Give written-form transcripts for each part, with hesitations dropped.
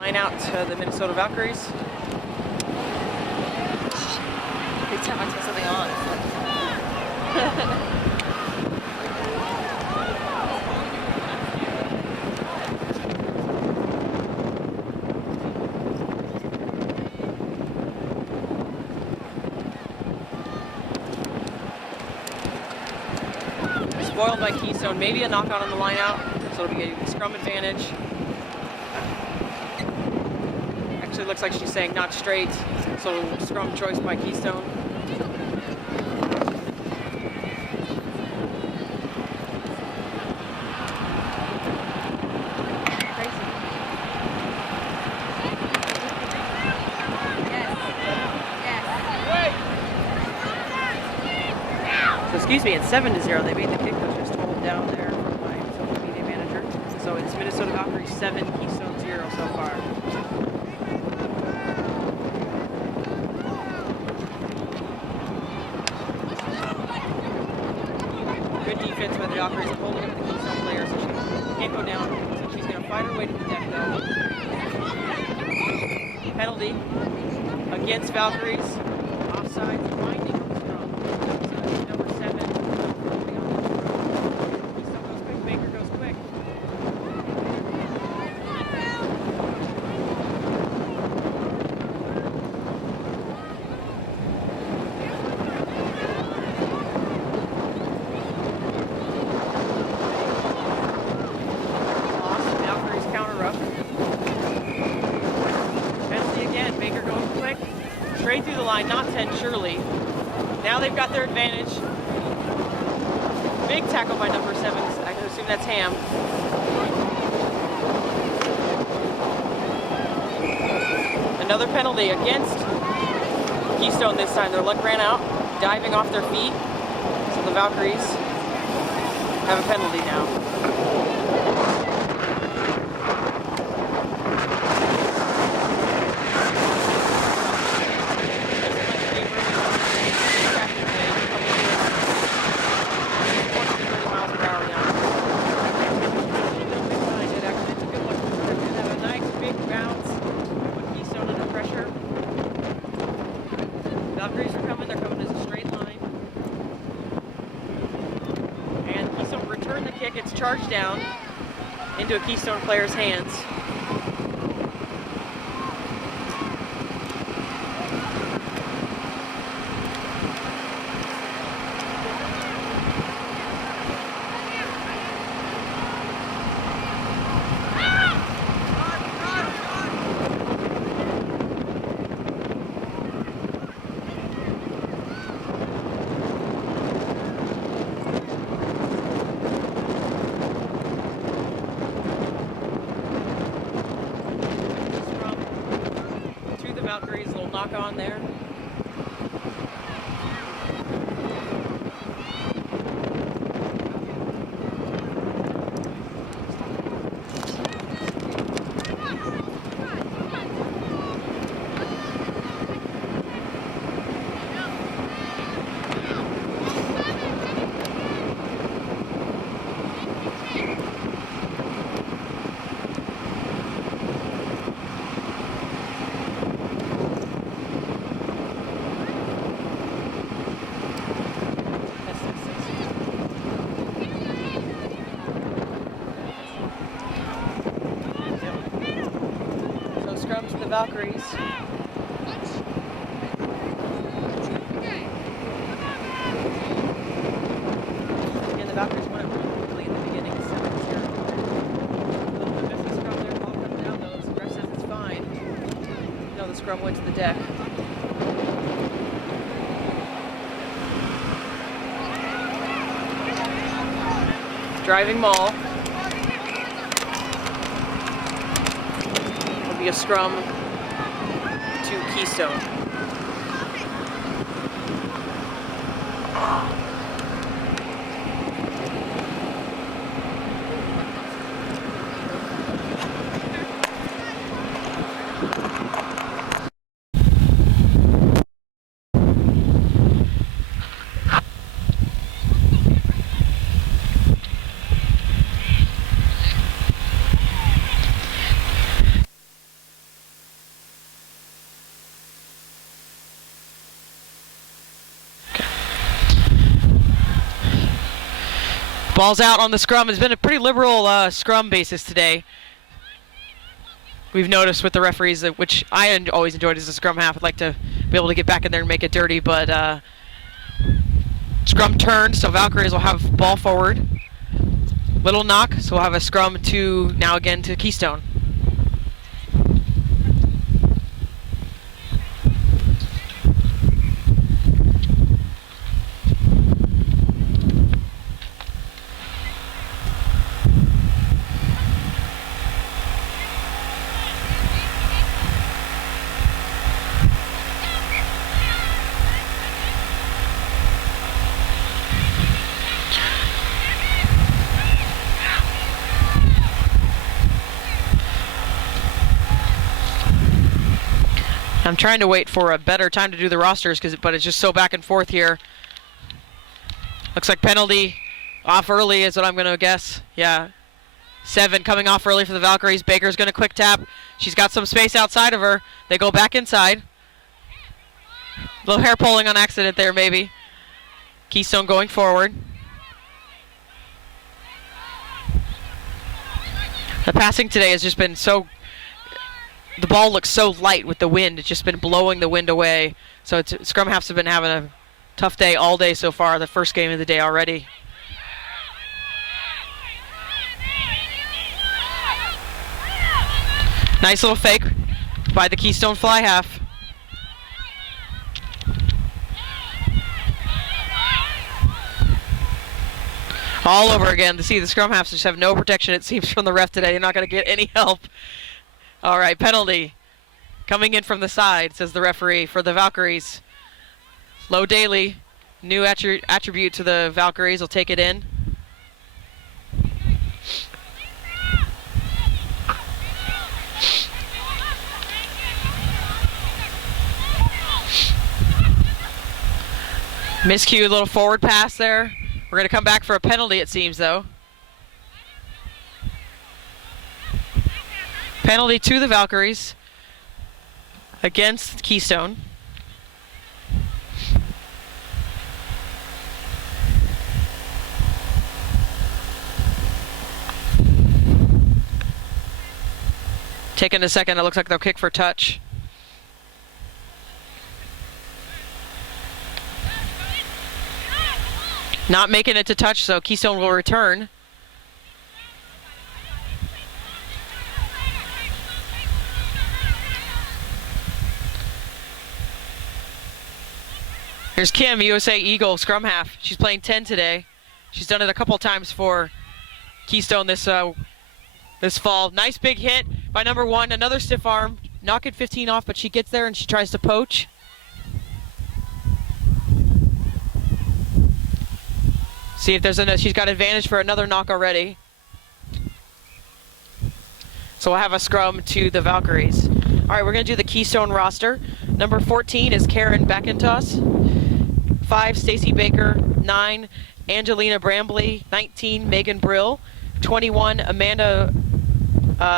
Line out to the Minnesota Valkyries. Every time I turn something on, it's like... Spoiled by Keystone, maybe a knockout on the line out, so it'll be a scrum advantage. Actually looks like she's saying not straight, so scrum choice by Keystone. So excuse me, it's 7-0. They made the kick that was just told down there from my social media manager. So it's Minnesota Valkyries 7, Keystone 0 so far. Good defense by the Valkyries, holding up the Keystone player, so she can't go down. So she's going to fight her way to the deck, though. Penalty against Valkyries. Offside, winding on the scrum. So number 7. Keystone goes quick, Baker goes quick. Baker going quick, straight through the line, not 10 surely. Now they've got their advantage. Big tackle by number 7, I can assume that's Ham. Another penalty against Keystone this time. Their luck ran out, diving off their feet. So the Valkyries have a penalty now. Valkyries are coming, they're coming as a straight line. And Keystone returned the kick, it's charged down into a Keystone player's hands. Valkyries, a little knock on there. Scrum to the Valkyries. Again, the Valkyries went up really quickly in the beginning, 7-0. A little bit missing scrum there, ball coming down though. The ref says it's fine. No, the scrum went to the deck. Driving maul. Be a scrum to Keystone. Ball's out on the scrum. It's been a pretty liberal scrum basis today. We've noticed with the referees, which I always enjoyed as a scrum half. I'd like to be able to get back in there and make it dirty, but scrum turned, so Valkyries will have ball forward. Little knock, so we'll have a scrum to now again to Keystone. I'm trying to wait for a better time to do the rosters, but it's just so back and forth here. Looks like penalty off early is what I'm going to guess. Yeah. 7 coming off early for the Valkyries. Baker's going to quick tap. She's got some space outside of her. They go back inside. Little hair pulling on accident there, maybe. Keystone going forward. The passing today has just been so... The ball looks so light with the wind. It's just been blowing the wind away. So scrum halves have been having a tough day all day so far, the first game of the day already. Nice little fake by the Keystone fly half. All over again. To see the scrum halves just have no protection, it seems, from the ref today. They're not going to get any help. All right, penalty coming in from the side, says the referee for the Valkyries. Low Daly, new attribute to the Valkyries, will take it in. Miscued little forward pass there. We're going to come back for a penalty, it seems, though. Penalty to the Valkyries against Keystone. Taking a second, it looks like they'll kick for touch. Not making it to touch, so Keystone will return. Here's Kim, USA Eagle, scrum half. She's playing 10 today. She's done it a couple times for Keystone this fall. Nice big hit by number 1. Another stiff arm. Knocking 15 off, but she gets there and she tries to poach. See if there's she's got advantage for another knock already. So we'll have a scrum to the Valkyries. All right, we're going to do the Keystone roster. Number 14 is Karen Beckentoss. 5, Stacy Baker. 9, Angelina Brambley. 19, Megan Brill. 21, Amanda,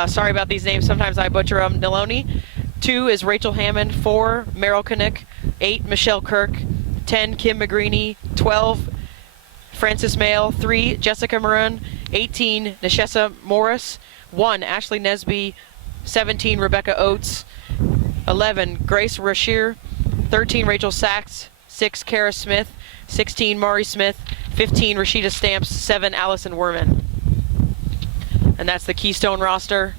sorry about these names, sometimes I butcher them, Naloni. 2 is Rachel Hammond. 4, Meryl Kinnick. 8, Michelle Kirk. 10, Kim McGreeny. 12, Frances Mail. 3, Jessica Maroon. 18, Nishessa Morris. 1, Ashley Nesby. 17, Rebecca Oates. 11, Grace Rashear. 13, Rachel Sachs. 6, Kara Smith. 16, Maury Smith. 15, Rashida Stamps. 7, Allison Werman. And that's the Keystone roster.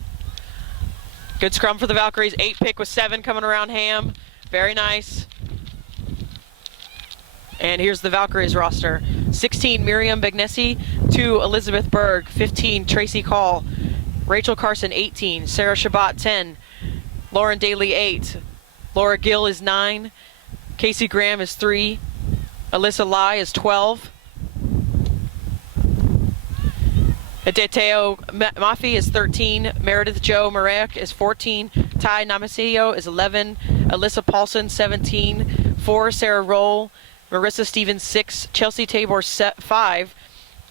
Good scrum for the Valkyries. 8 pick with 7 coming around Ham. Very nice. And here's the Valkyries roster. 16, Miriam Begnesi. 2, Elizabeth Berg. 15, Tracy Call. Rachel Carson, 18. Sarah Shabbat, 10. Lauren Daly, 8. Laura Gill is 9. Casey Graham is 3. Alyssa Lai is 12. Adeteo Mafi is 13. Meredith Jo Marek is 14. Ty Namasio is 11. Alyssa Paulson, 17. 4, Sarah Roll. Marissa Stevens, 6. Chelsea Tabor, 5.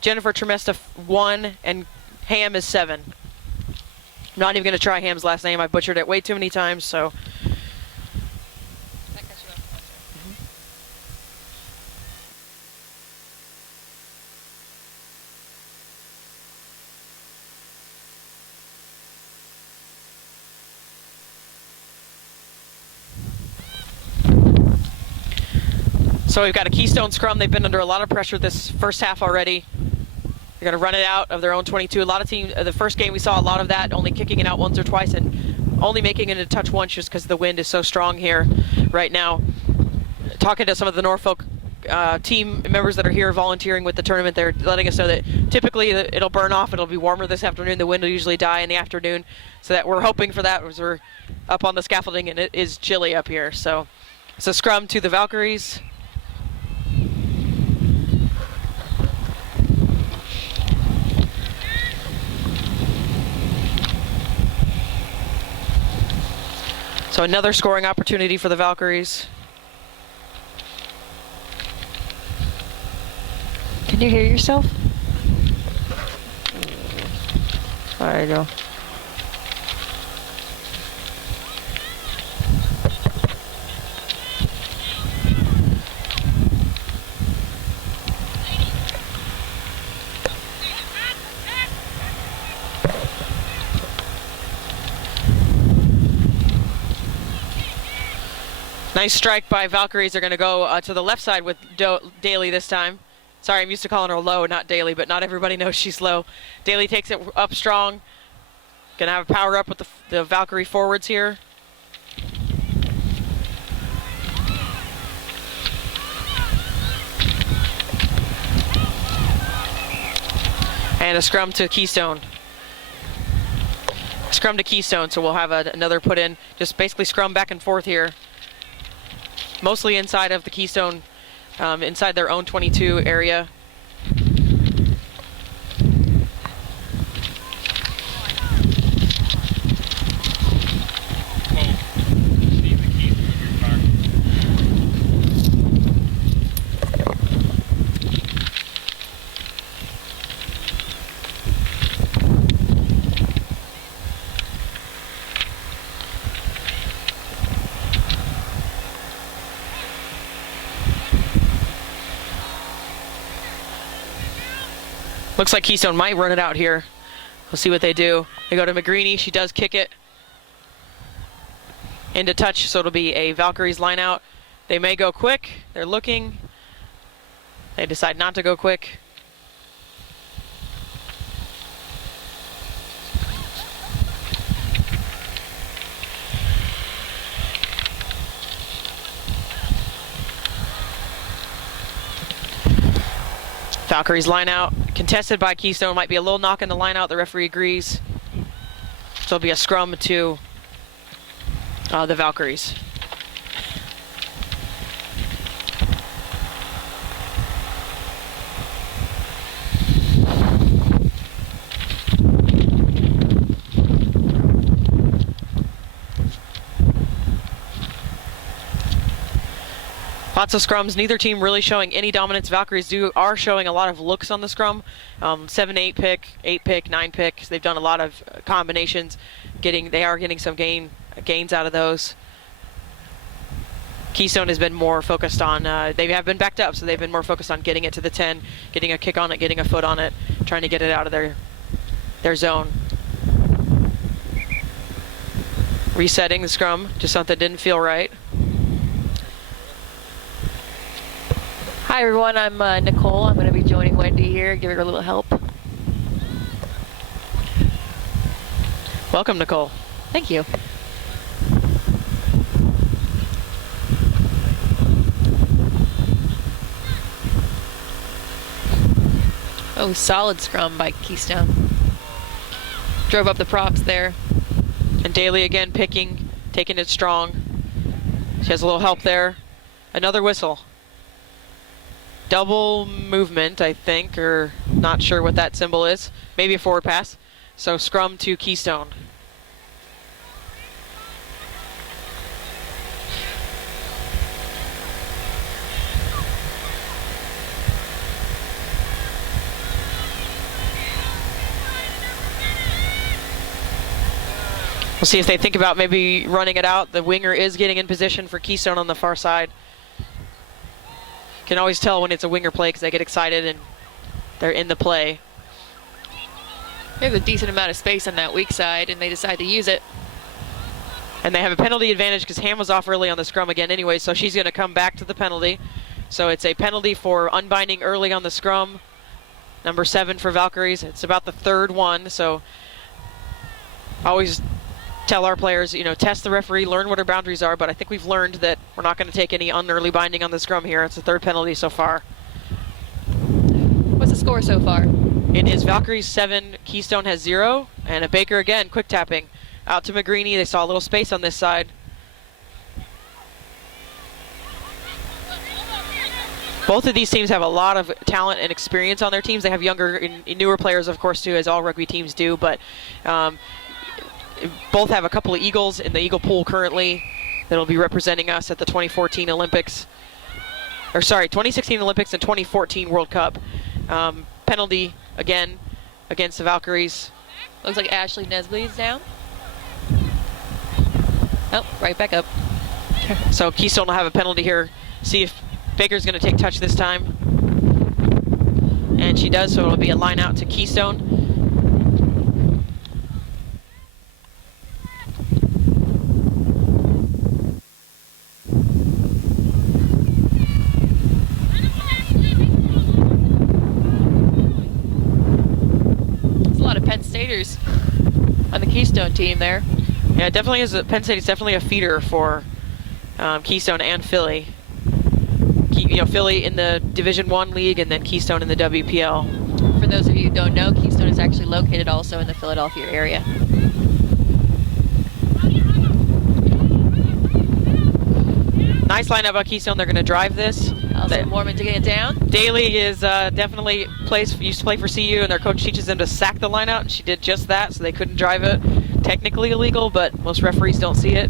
Jennifer Tremesta, 1. And Ham is 7. I'm not even going to try Ham's last name. I butchered it way too many times, so. So we've got a Keystone scrum. They've been under a lot of pressure this first half already. They're going to run it out of their own 22. A lot of teams, the first game we saw a lot of that, only kicking it out once or twice and only making it a touch once just because the wind is so strong here right now. Talking to some of the Norfolk team members that are here volunteering with the tournament, they're letting us know that typically it'll burn off. It'll be warmer this afternoon. The wind will usually die in the afternoon, so that we're hoping for that as we're up on the scaffolding and it is chilly up here. So it's a scrum to the Valkyries. So another scoring opportunity for the Valkyries. Can you hear yourself? There you go. Nice strike by Valkyries. They're going to go to the left side with Daly this time. Sorry, I'm used to calling her low, not Daly, but not everybody knows she's low. Daly takes it up strong. Going to have a power up with the Valkyrie forwards here. And a scrum to Keystone. Scrum to Keystone, so we'll have another put in. Just basically scrum back and forth here. Mostly inside of the Keystone, inside their own 22 area. Looks like Keystone might run it out here. We'll see what they do. They go to McGreeny. She does kick it into touch, so it'll be a Valkyries line out. They may go quick. They're looking. They decide not to go quick. Valkyries line out, contested by Keystone. Might be a little knock in the line out. The referee agrees. So it'll be a scrum to the Valkyries. Lots of scrums, neither team really showing any dominance. Valkyries are showing a lot of looks on the scrum. 7-8 pick, 8 pick, 9 pick. They've done a lot of combinations. They are getting some gains out of those. Keystone has been more focused on, they have been backed up, so they've been more focused on getting it to the 10, getting a kick on it, getting a foot on it, trying to get it out of their zone. Resetting the scrum, just something didn't feel right. Hi everyone, I'm Nicole. I'm going to be joining Wendy here, giving her a little help. Welcome, Nicole. Thank you. Oh, solid scrum by Keystone. Drove up the props there. And Daly again picking, taking it strong. She has a little help there. Another whistle. Double movement, I think, or not sure what that symbol is. Maybe a forward pass. So scrum to Keystone. We'll see if they think about maybe running it out. The winger is getting in position for Keystone on the far side. Can always tell when it's a winger play because they get excited and they're in the play. They have a decent amount of space on that weak side and they decide to use it. And they have a penalty advantage because Ham was off early on the scrum again anyway, so she's going to come back to the penalty. So it's a penalty for unbinding early on the scrum. Number 7 for Valkyries. It's about the third one, so always tell our players, you know, test the referee, learn what our boundaries are, but I think we've learned that we're not going to take any unearly binding on the scrum here. It's the third penalty so far. What's the score so far? It is Valkyries 7, Keystone has 0, and a Baker again, quick tapping. Out to Magrini, they saw a little space on this side. Both of these teams have a lot of talent and experience on their teams. They have younger and newer players, of course, too, as all rugby teams do, but both have a couple of Eagles in the Eagle pool currently that'll be representing us at the 2014 Olympics. Or sorry, 2016 Olympics and 2014 World Cup. Penalty again against the Valkyries. Looks like Ashley Nesby's down. Oh, right back up. So Keystone will have a penalty here. See if Baker's going to take touch this time. And she does, so it'll be a line out to Keystone. There's a lot of Penn Staters on the Keystone team there. Yeah, it definitely is. Penn State is definitely a feeder for Keystone and Philly. You know, Philly in the Division I league, and then Keystone in the WPL. For those of you who don't know, Keystone is actually located also in the Philadelphia area. Nice lineup by Keystone. They're going to drive this. Also Mormon to get it down. Daly is definitely used to play for CU, and their coach teaches them to sack the line out, and she did just that, so they couldn't drive it. Technically illegal, but most referees don't see it.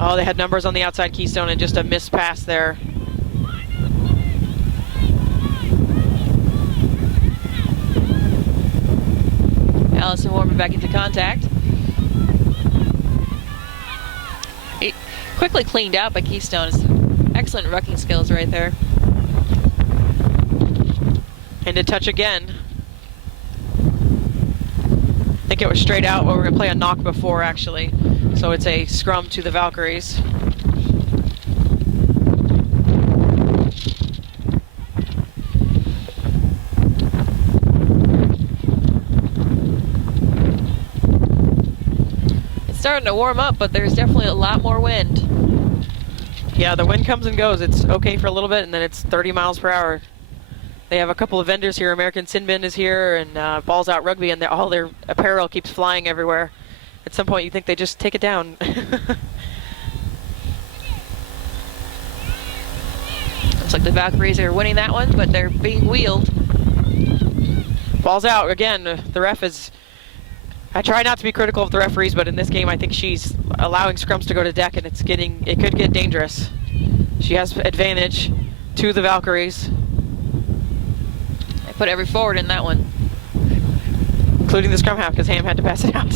Oh, they had numbers on the outside Keystone and just a missed pass there. Allison Mormon back into contact. It quickly cleaned out by Keystone. It's excellent rucking skills right there. And to touch again. I think it was straight out, but we're going to play a knock before, actually. So it's a scrum to the Valkyries. It's starting to warm up, but there's definitely a lot more wind. Yeah, the wind comes and goes. It's okay for a little bit, and then it's 30 miles per hour. They have a couple of vendors here. American Sinbin is here, and Balls Out Rugby, and all their apparel keeps flying everywhere. At some point, you think they just take it down. Looks like the Valkyries are winning that one, but they're being wheeled. Balls out again. The ref is. I try not to be critical of the referees, but in this game, I think she's allowing scrums to go to deck, and it could get dangerous. She has advantage to the Valkyries. They put every forward in that one. Including the scrum half, because Ham had to pass it out.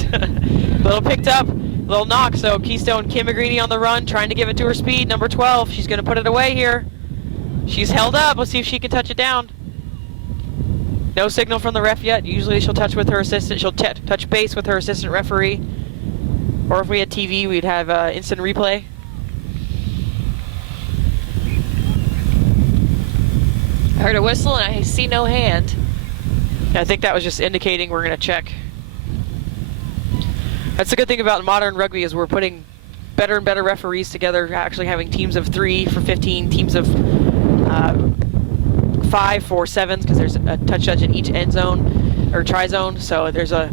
Little picked up, little knock, so Keystone, Kim Magrini on the run, trying to give it to her speed. Number 12, she's going to put it away here. She's held up. Let's see if she can touch it down. No signal from the ref yet. Usually she'll touch with her assistant. She'll touch base with her assistant referee. Or if we had TV, we'd have instant replay. I heard a whistle and I see no hand. I think that was just indicating we're going to check. That's the good thing about modern rugby is we're putting better and better referees together, actually having teams of 3 for 15, teams of 5 for 7s, because there's a touch judge in each end zone or try zone. So there's a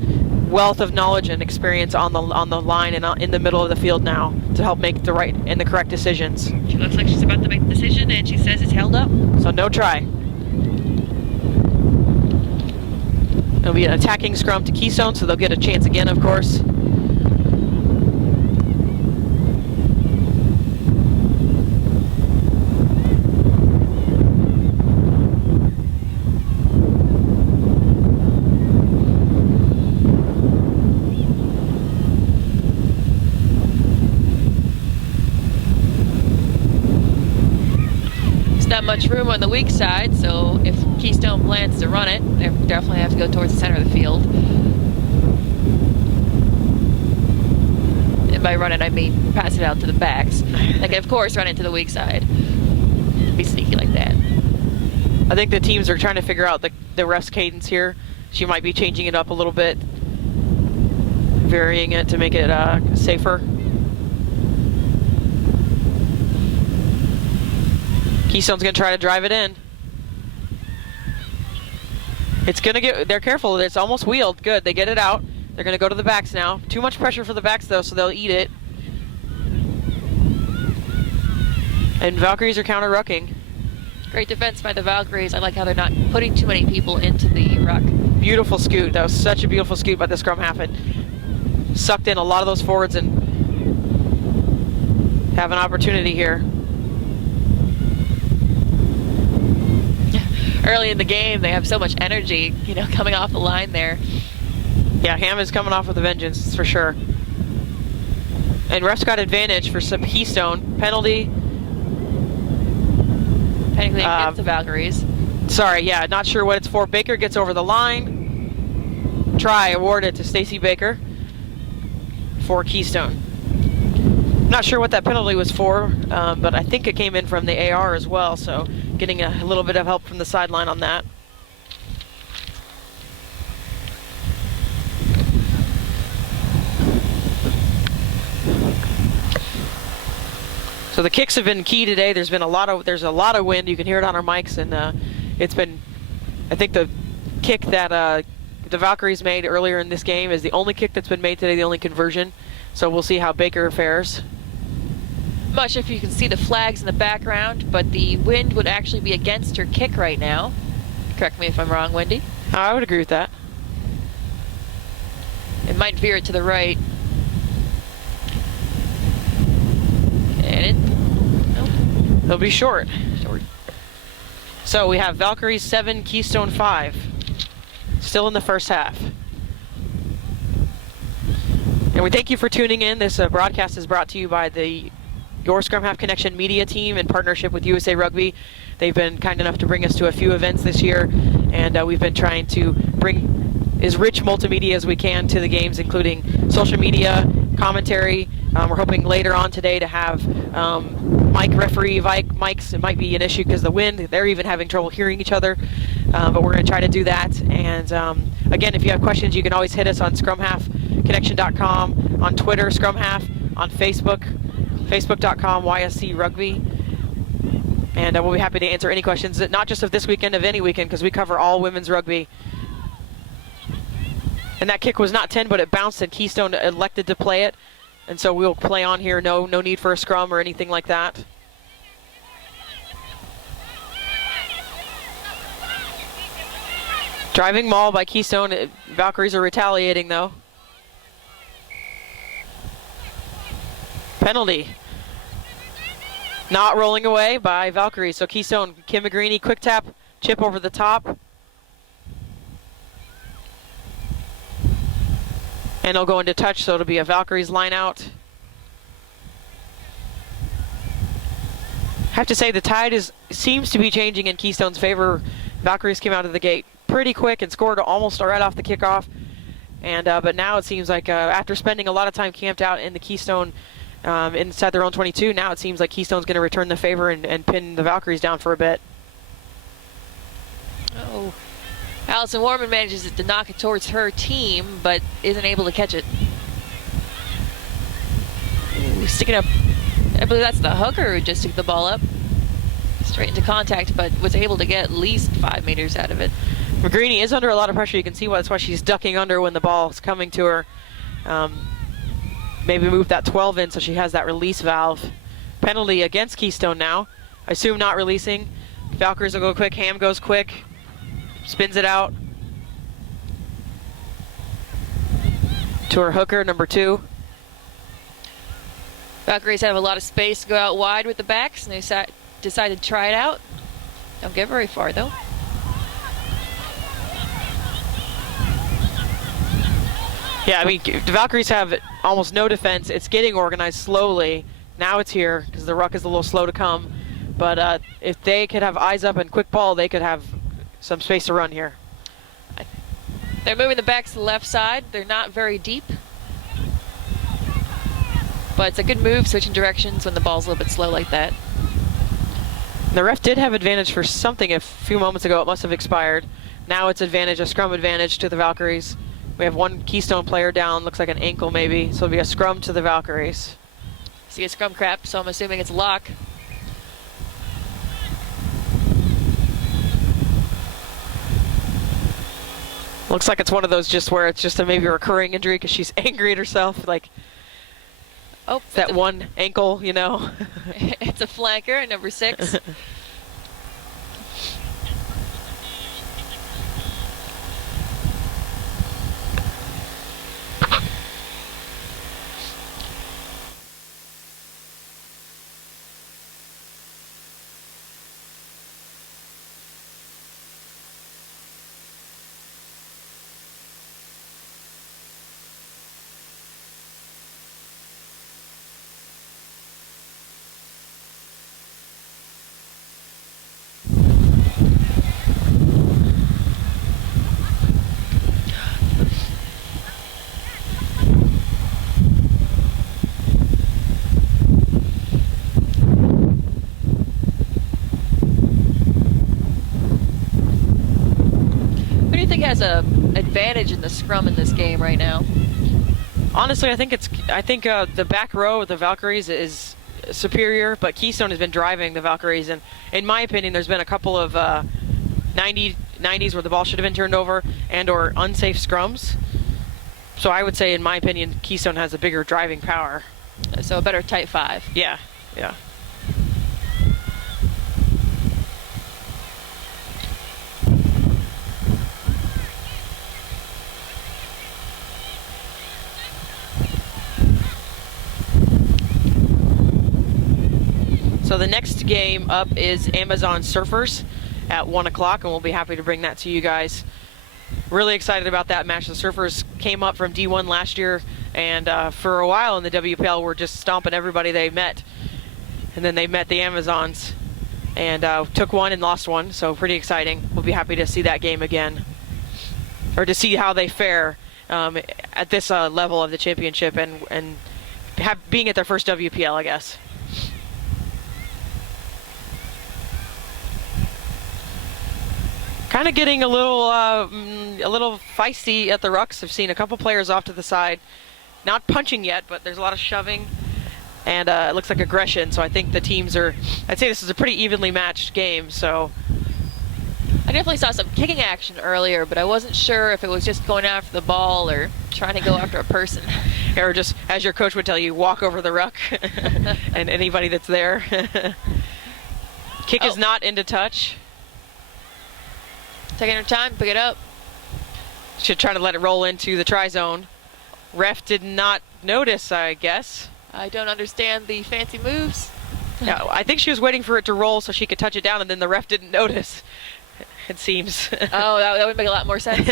wealth of knowledge and experience on the line and in the middle of the field now to help make the right and the correct decisions. She looks like she's about to make the decision, and she says it's held up. So no try. It'll be an attacking scrum to Keystone, so they'll get a chance again, of course. Not much room on the weak side, so if Keystone plans to run it, they definitely have to go towards the center of the field. And by run it, I mean pass it out to the backs. Like, of course, run it to the weak side. Be sneaky like that. I think the teams are trying to figure out the ref's cadence here. She might be changing it up a little bit, varying it to make it safer. Keystone's gonna try to drive it in. It's gonna get, they're careful, it's almost wheeled. Good, they get it out. They're gonna go to the backs now. Too much pressure for the backs though, so they'll eat it. And Valkyries are counter-rucking. Great defense by the Valkyries. I like how they're not putting too many people into the ruck. Beautiful scoot. That was such a beautiful scoot by the scrum half. It sucked in a lot of those forwards and have an opportunity here. Early in the game, they have so much energy, you know, coming off the line there. Yeah, Ham is coming off with a vengeance, for sure. And ref's got advantage for some Keystone. Penalty. Technically against the Valkyries. Sorry, yeah, not sure what it's for. Baker gets over the line. Try awarded to Stacy Baker for Keystone. Not sure what that penalty was for, but I think it came in from the AR as well, so getting a little bit of help from the sideline on that. So the kicks have been key today. There's a lot of wind. You can hear it on our mics, and it's been, I think the kick that the Valkyries made earlier in this game is the only kick that's been made today, the only conversion. So we'll see how Baker fares. I'm not sure if you can see the flags in the background, but the wind would actually be against her kick right now. Correct me if I'm wrong, Wendy. I would agree with that. It might veer it to the right. And it, nope. It'll be short. Short. So we have Valkyries 7, Keystone 5. Still in the first half. And we thank you for tuning in. This broadcast is brought to you by the Your Scrum Half Connection media team in partnership with USA Rugby. They've been kind enough to bring us to a few events this year, and we've been trying to bring as rich multimedia as we can to the games, including social media, commentary. We're hoping later on today to have mic referee mics. It might be an issue because of the wind. They're even having trouble hearing each other, but we're going to try to do that. And again, if you have questions, you can always hit us on scrumhalfconnection.com, on Twitter, scrumhalf, on Facebook, facebook.com, YSC Rugby. And we'll be happy to answer any questions, not just of this weekend, of any weekend, because we cover all women's rugby. And that kick was not 10, but it bounced, and Keystone elected to play it. And so we'll play on here. No need for a scrum or anything like that. Driving maul by Keystone. Valkyries are retaliating, though. Penalty. Not rolling away by Valkyries. So Keystone, Kim McGreeny, quick tap, chip over the top. And it'll go into touch, so it'll be a Valkyries line out. I have to say the tide seems to be changing in Keystone's favor. Valkyries came out of the gate pretty quick and scored almost right off the kickoff. And but now it seems like after spending a lot of time camped out in the Keystone inside their own 22, now it seems like Keystone's going to return the favor and pin the Valkyries down for a bit. Oh. Allison Warman manages to knock it towards her team, but isn't able to catch it. Ooh, sticking up. I believe that's the hooker who just took the ball up. Straight into contact, but was able to get at least 5 meters out of it. McGreeny is under a lot of pressure. You can see that's why she's ducking under when the ball's coming to her. Maybe move that 12 in so she has that release valve. Penalty against Keystone now. I assume not releasing. Valkyries will go quick. Ham goes quick. Spins it out to her hooker, number 2. Valkyries have a lot of space to go out wide with the backs, and they decided to try it out. Don't get very far, though. Yeah, I mean, the Valkyries have almost no defense. It's getting organized slowly. Now it's here because the ruck is a little slow to come. But if they could have eyes up and quick ball, they could have some space to run here. They're moving the backs to the left side. They're not very deep. But it's a good move switching directions when the ball's a little bit slow like that. The ref did have advantage for something a few moments ago. It must have expired. Now it's advantage, a scrum advantage to the Valkyries. We have one Keystone player down, looks like an ankle maybe, so it'll be a scrum to the Valkyries. See a scrum crap, so I'm assuming it's a lock. Looks like it's one of those just where it's just a maybe a recurring injury because she's angry at herself, like oh, that one ankle, you know. It's a flanker at number 6. Who do you think has a advantage in the scrum in this game right now? Honestly, I think the back row of the Valkyries is superior, but Keystone has been driving the Valkyries, and in my opinion, there's been a couple of 90s where the ball should have been turned over and or unsafe scrums. So I would say, in my opinion, Keystone has a bigger driving power. So a better tight 5. Yeah, yeah. So the next game up is Amazon Surfers at 1 o'clock, and we'll be happy to bring that to you guys. Really excited about that match. The Surfers came up from D1 last year, and for a while in the WPL were just stomping everybody they met. And then they met the Amazons and took one and lost one, so pretty exciting. We'll be happy to see that game again, or to see how they fare at this level of the championship and being at their first WPL, I guess. Kind of getting a little feisty at the rucks. I've seen a couple players off to the side, not punching yet, but there's a lot of shoving, and it looks like aggression. So I think the teams are. I'd say this is a pretty evenly matched game. So I definitely saw some kicking action earlier, but I wasn't sure if it was just going after the ball or trying to go after a person. Or just, as your coach would tell you, walk over the ruck and anybody that's there. Kick is not into touch. Taking her time, pick it up. Should try to let it roll into the try zone. Ref did not notice, I guess. I don't understand the fancy moves. Yeah, I think she was waiting for it to roll so she could touch it down, and then the ref didn't notice, it seems. Oh, that would make a lot more sense.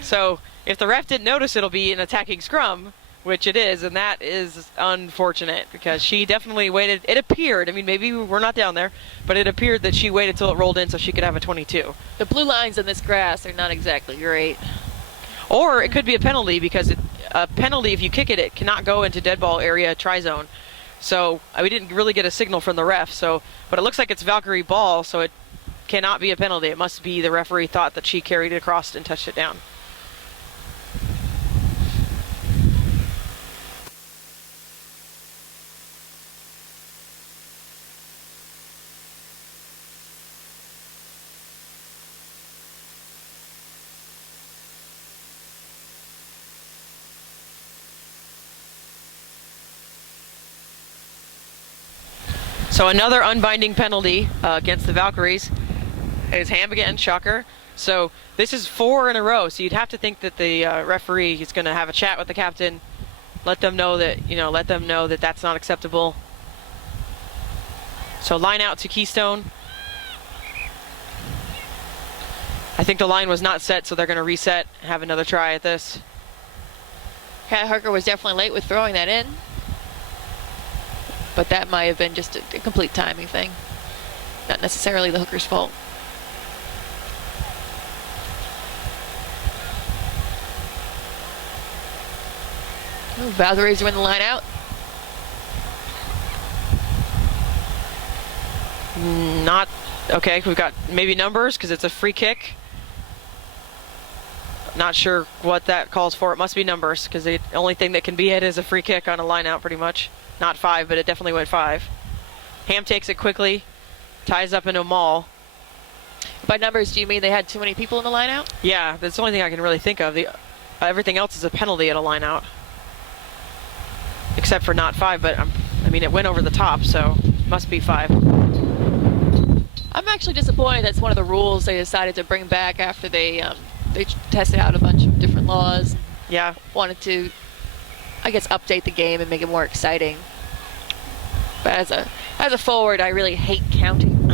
So if the ref didn't notice, it'll be an attacking scrum, which it is, and that is unfortunate because she definitely waited. It appeared, I mean, maybe we're not down there, but it appeared that she waited till it rolled in so she could have a 22. The blue lines in this grass are not exactly great. Or it could be a penalty because a penalty, if you kick it, it cannot go into dead ball area try zone. So we didn't really get a signal from the ref. So, but it looks like it's Valkyrie ball, so it cannot be a penalty. It must be the referee thought that she carried it across and touched it down. So another unbinding penalty against the Valkyries is ham again, shocker. So this is 4 in a row. So you'd have to think that the referee is going to have a chat with the captain, let them know that that's not acceptable. So line out to Keystone. I think the line was not set, so they're going to reset and have another try at this. Kat Harker was definitely late with throwing that in. But that might have been just a complete timing thing. Not necessarily the hooker's fault. Ooh, Valkyries win the line out. Not okay. We've got maybe numbers because it's a free kick. Not sure what that calls for. It must be numbers because the only thing that can be hit is a free kick on a line out, pretty much. Not 5, but it definitely went 5. Ham takes it quickly, ties up into a maul. By numbers, do you mean they had too many people in the line out? Yeah, that's the only thing I can really think of. Everything else is a penalty at a line out, except for not 5. But I mean, it went over the top, so it must be 5. I'm actually disappointed that's one of the rules they decided to bring back after they tested out a bunch of different laws. Yeah. Wanted to, I guess, update the game and make it more exciting. But as a forward, I really hate counting.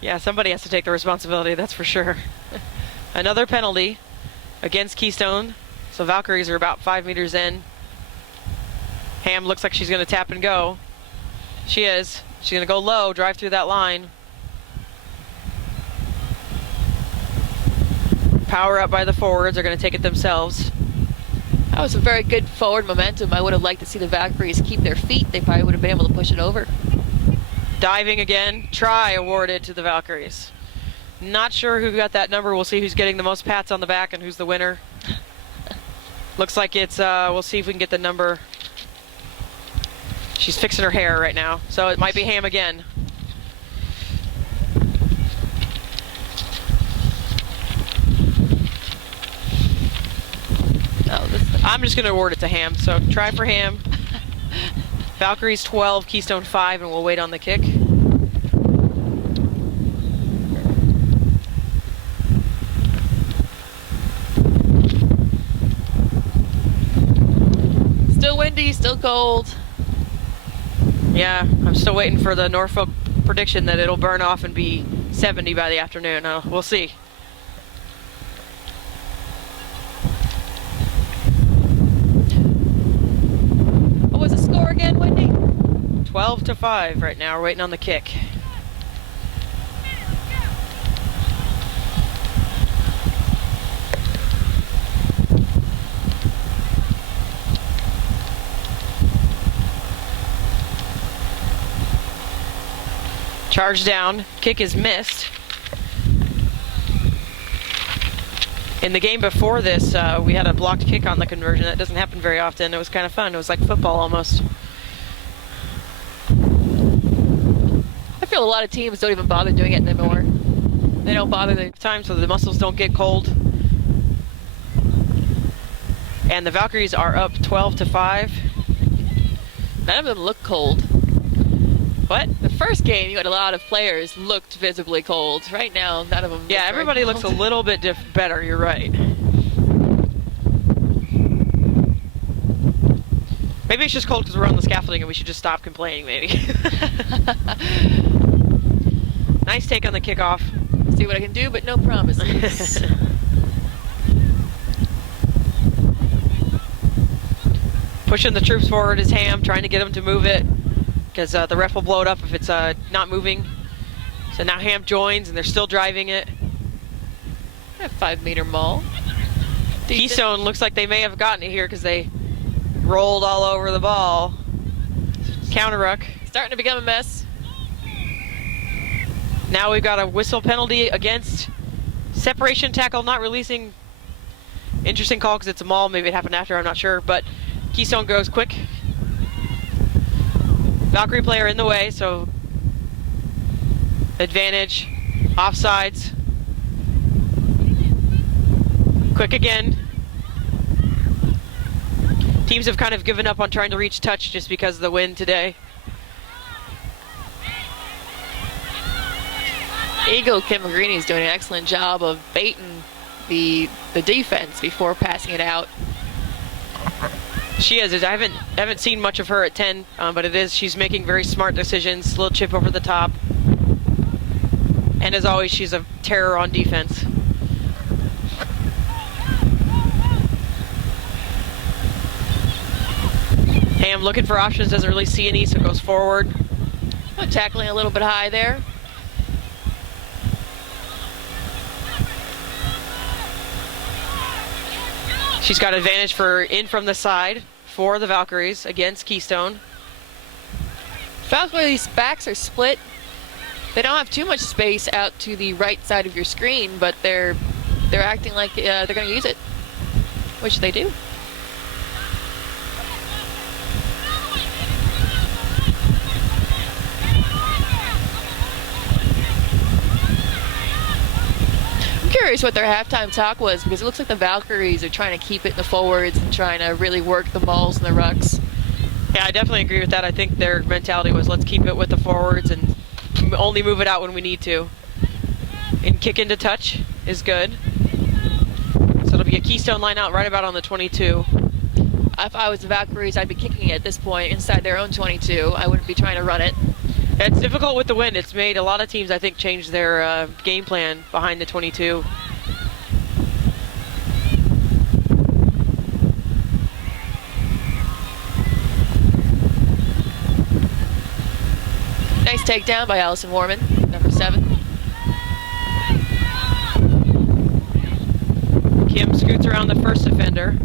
Yeah, somebody has to take the responsibility, that's for sure. Another penalty against Keystone. So Valkyries are about 5 meters in. Ham looks like she's going to tap and go. She is. She's going to go low, drive through that line. Power up by the forwards. They're going to take it themselves. That was a very good forward momentum. I would have liked to see the Valkyries keep their feet. They probably would have been able to push it over. Diving again. Try awarded to the Valkyries. Not sure who got that number. We'll see who's getting the most pats on the back and who's the winner. Looks like it's, we'll see if we can get the number. She's fixing her hair right now, so it might be Ham again. I'm just going to award it to Ham, so try for Ham. Valkyries 12, Keystone 5, and we'll wait on the kick. Still windy, still cold. Yeah, I'm still waiting for the Norfolk prediction that it'll burn off and be 70 by the afternoon. We'll see. What was the score again, Wendy? 12-5 right now. We're waiting on the kick. Charge down. Kick is missed. In the game before this, we had a blocked kick on the conversion. That doesn't happen very often. It was kind of fun. It was like football almost. I feel a lot of teams don't even bother doing it anymore. They don't bother the time so the muscles don't get cold. And the Valkyries are up 12-5. None of them look cold. What? The first game, you had a lot of players looked visibly cold. Right now, none of them. Yeah, everybody looks a little bit better. You're right. Maybe it's just cold because we're on the scaffolding and we should just stop complaining, maybe. Nice take on the kickoff. See what I can do, but no promises. Pushing the troops forward is Ham, trying to get them to move it. Because the ref will blow it up if it's not moving. So now Ham joins, and they're still driving it. A 5-meter maul. Keystone looks like they may have gotten it here because they rolled all over the ball. Counter ruck. Starting to become a mess. Now we've got a whistle penalty against separation tackle, not releasing. Interesting call because it's a maul. Maybe it happened after, I'm not sure. But Keystone goes quick. Valkyrie player in the way, so advantage, offsides. Quick again. Teams have kind of given up on trying to reach touch just because of the wind today. Eagle Kim McGreeny is doing an excellent job of baiting the defense before passing it out. She is. I haven't seen much of her at 10, but she's making very smart decisions. Little chip over the top. And as always, she's a terror on defense. Ham looking for options, doesn't really see any, so goes forward. Oh, tackling a little bit high there. She's got advantage for in from the side for the Valkyries against Keystone. Valkyries' backs are split. They don't have too much space out to the right side of your screen, but they're acting like they're going to use it, which they do. I'm curious what their halftime talk was, because it looks like the Valkyries are trying to keep it in the forwards and trying to really work the mauls and the rucks. Yeah, I definitely agree with that. I think their mentality was, let's keep it with the forwards and only move it out when we need to. And kick into touch is good. So it'll be a Keystone line out right about on the 22. If I was the Valkyries, I'd be kicking it at this point inside their own 22. I wouldn't be trying to run it. It's difficult with the wind. It's made a lot of teams, I think, change their game plan behind the 22. Nice takedown by Allison Warman, number 7. Kim scoots around the first defender.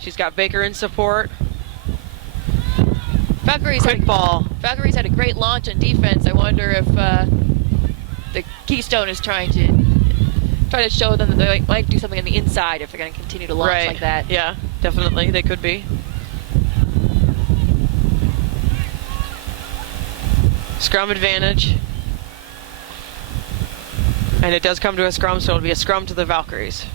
She's got Baker in support. Valkyries Quick ball. Valkyries had a great launch on defense. I wonder if the Keystone is trying to show them that they might do something on the inside if they're going to continue to launch like that. Yeah, definitely. They could be. Scrum advantage. And it does come to a scrum, so it'll be a scrum to the Valkyries.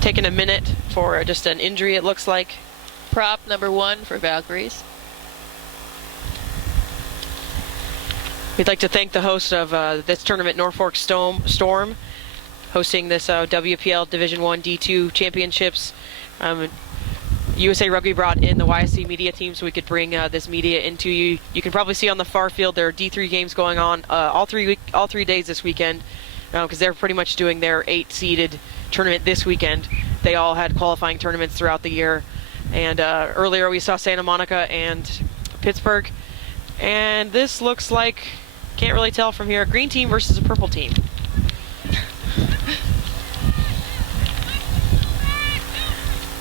Taking a minute for just an injury, it looks like. Prop number 1 for Valkyries. We'd like to thank the host of this tournament, Norfolk Storm, hosting this WPL Division 1 D2 championships. USA Rugby brought in the YSC media team so we could bring this media into you. You can probably see on the far field there are D3 games going on all 3 days this weekend, because they're pretty much doing their 8-seeded tournament this weekend. They all had qualifying tournaments throughout the year. And earlier we saw Santa Monica and Pittsburgh. And this looks like, can't really tell from here, a green team versus a purple team.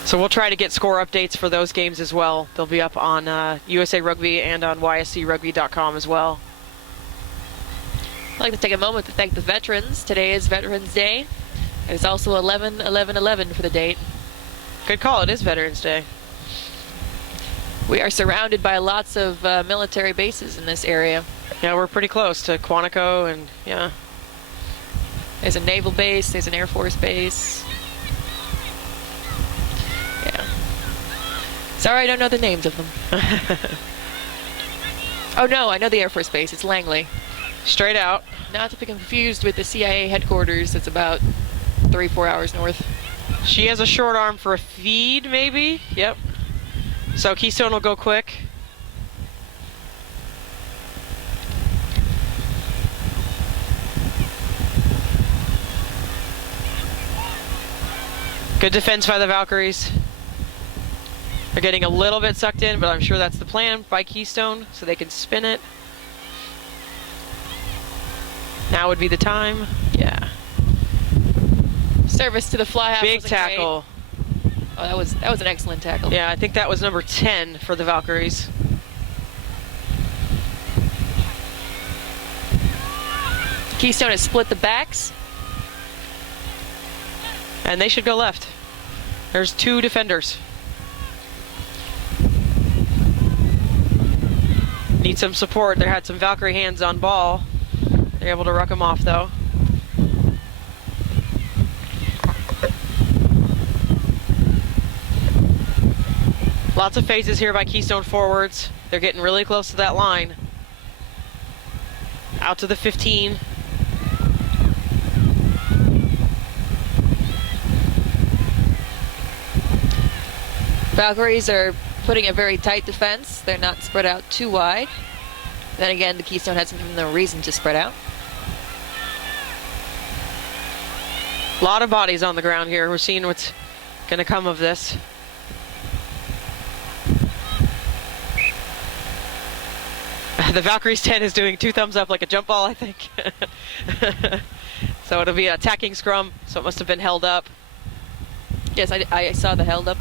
So we'll try to get score updates for those games as well. They'll be up on USA Rugby and on yscrugby.com as well. I'd like to take a moment to thank the veterans. Today is Veterans Day. It's also 11/11/11 for the date. Good call, it is Veterans Day. We are surrounded by lots of military bases in this area. Yeah, we're pretty close to Quantico, and yeah. There's a naval base, there's an Air Force base. Yeah. Sorry, I don't know the names of them. Oh no, I know the Air Force base, it's Langley. Straight out. Not to be confused with the CIA headquarters, it's about 3-4 hours north. She has a short arm for a feed, maybe? Yep. So Keystone will go quick. Good defense by the Valkyries. They're getting a little bit sucked in, but I'm sure that's the plan by Keystone, so they can spin it. Now would be the time. Yeah. Service to the fly half. Big tackle. Great. Oh, that was an excellent tackle. Yeah, I think that was number 10 for the Valkyries. Keystone has split the backs. And they should go left. There's 2 defenders. Need some support. They had some Valkyrie hands on ball. They're able to ruck them off though. Lots of phases here by Keystone forwards. They're getting really close to that line. Out to the 15. Valkyries are putting a very tight defense. They're not spread out too wide. Then again, the Keystone hasn't given them a reason to spread out. A lot of bodies on the ground here. We're seeing what's gonna come of this. The Valkyries 10 is doing 2 thumbs up like a jump ball, I think. So it'll be an attacking scrum, so it must have been held up. Yes, I saw the held up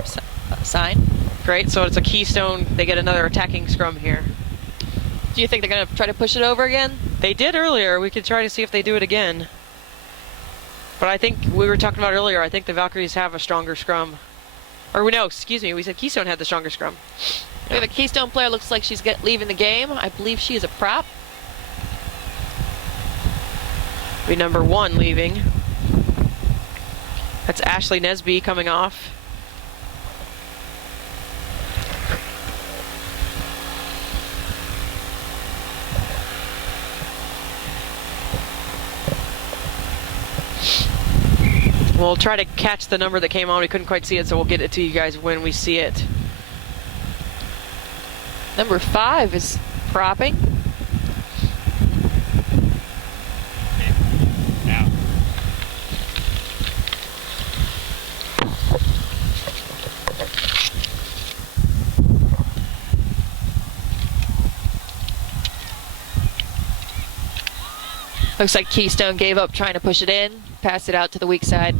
sign. Great, so it's a Keystone. They get another attacking scrum here. Do you think they're going to try to push it over again? They did earlier. We could try to see if they do it again. But I think we were talking about earlier, I think the Valkyries have a stronger scrum. Or no, excuse me, we said Keystone had the stronger scrum. We have a Keystone player, looks like she's leaving the game. I believe she is a prop. Be number 1 leaving. That's Ashley Nesby coming off. We'll try to catch the number that came on. We couldn't quite see it, so we'll get it to you guys when we see it. Number 5 is propping. Now. Looks like Keystone gave up trying to push it in, passed it out to the weak side.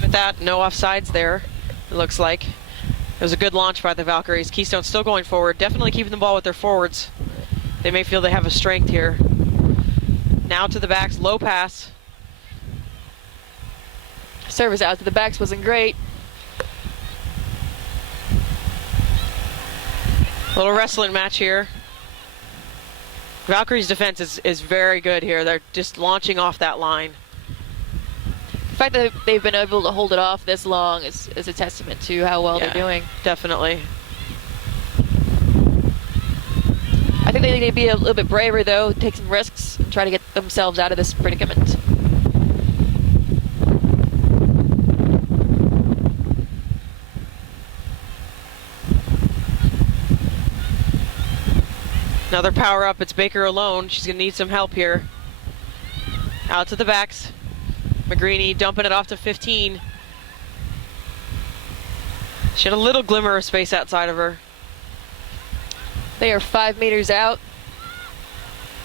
With that, no offsides there, it looks like. It was a good launch by the Valkyries. Keystone still going forward, definitely keeping the ball with their forwards. They may feel they have a strength here. Now to the backs, low pass. Service out to the backs wasn't great. Little wrestling match here. Valkyrie's defense is very good here. They're just launching off that line. The fact that they've been able to hold it off this long is a testament to how well they're doing. Definitely. I think they need to be a little bit braver, though, take some risks, and try to get themselves out of this predicament. Another power up. It's Baker alone. She's going to need some help here. Out to the backs. McGreeny dumping it off to 15. She had a little glimmer of space outside of her. They are 5 meters out.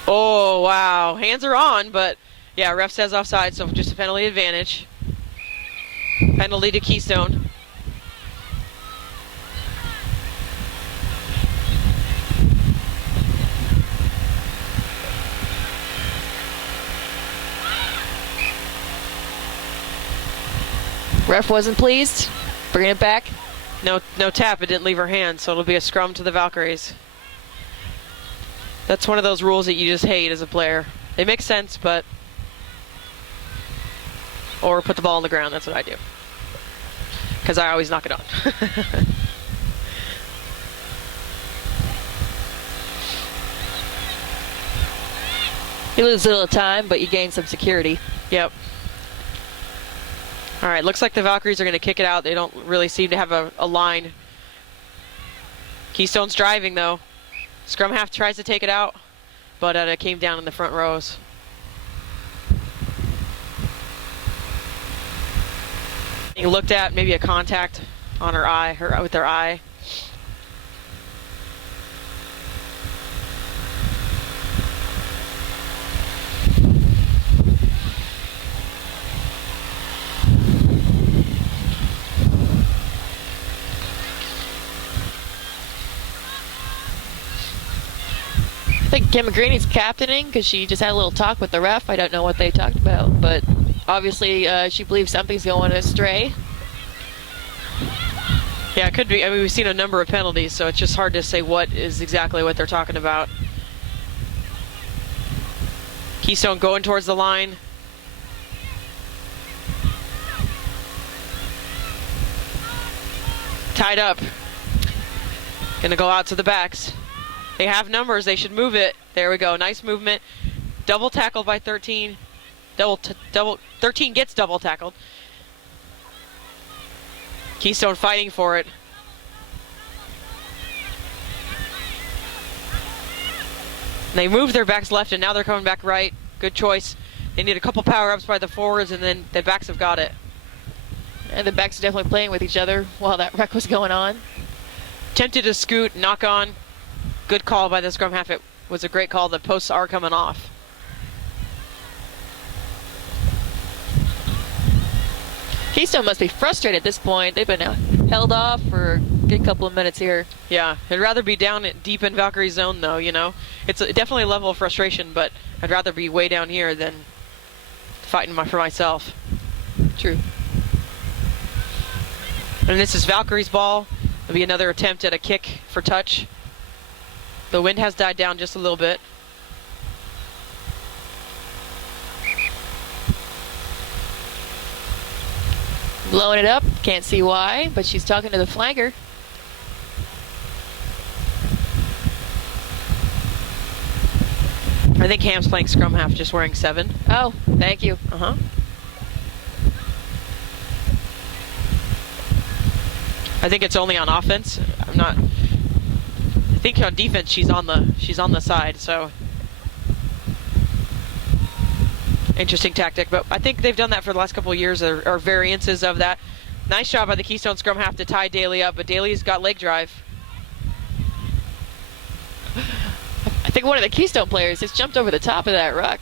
Oh, wow. Hands are on, but yeah, ref says offside, so just a penalty advantage. Penalty to Keystone. Ref wasn't pleased. Bringing it back. No tap. It didn't leave her hand, so it'll be a scrum to the Valkyries. That's one of those rules that you just hate as a player. They make sense, but... Or put the ball on the ground. That's what I do. Because I always knock it on. You lose a little time, but you gain some security. Yep. All right, looks like the Valkyries are going to kick it out. They don't really seem to have a line. Keystone's driving, though. Scrum half tries to take it out, but it came down in the front rows. Being looked at, maybe a contact on her eye, with their eye. I think Kim McGreany's captaining because she just had a little talk with the ref. I don't know what they talked about, but obviously she believes something's going astray. Yeah, it could be. I mean, we've seen a number of penalties, so it's just hard to say what is exactly what they're talking about. Keystone going towards the line. Tied up. Gonna go out to the backs. They have numbers. They should move it. There we go. Nice movement. Double tackled by 13. 13 gets double tackled. Keystone fighting for it. They moved their backs left and now they're coming back right. Good choice. They need a couple power-ups by the forwards and then the backs have got it. And the backs are definitely playing with each other while that wreck was going on. Tempted to scoot, knock on. Good call by the scrum half. It was a great call. The posts are coming off. Keystone must be frustrated at this point. They've been held off for a good couple of minutes here. Yeah, I'd rather be down deep in Valkyrie zone though, you know. It's definitely a level of frustration, but I'd rather be way down here than fighting for myself. True. And this is Valkyrie's ball. There'll be another attempt at a kick for touch. The wind has died down just a little bit. Blowing it up, can't see why, but she's talking to the flanker. I think Ham's playing scrum half, just wearing 7. Oh, thank you. Uh-huh. I think it's only on offense. I'm not. I think on defense she's on the side. So interesting tactic, but I think they've done that for the last couple of years, or variances of that. Nice job by the Keystone scrum half to tie Daly up, but Daly's got leg drive. I think one of the Keystone players just jumped over the top of that ruck.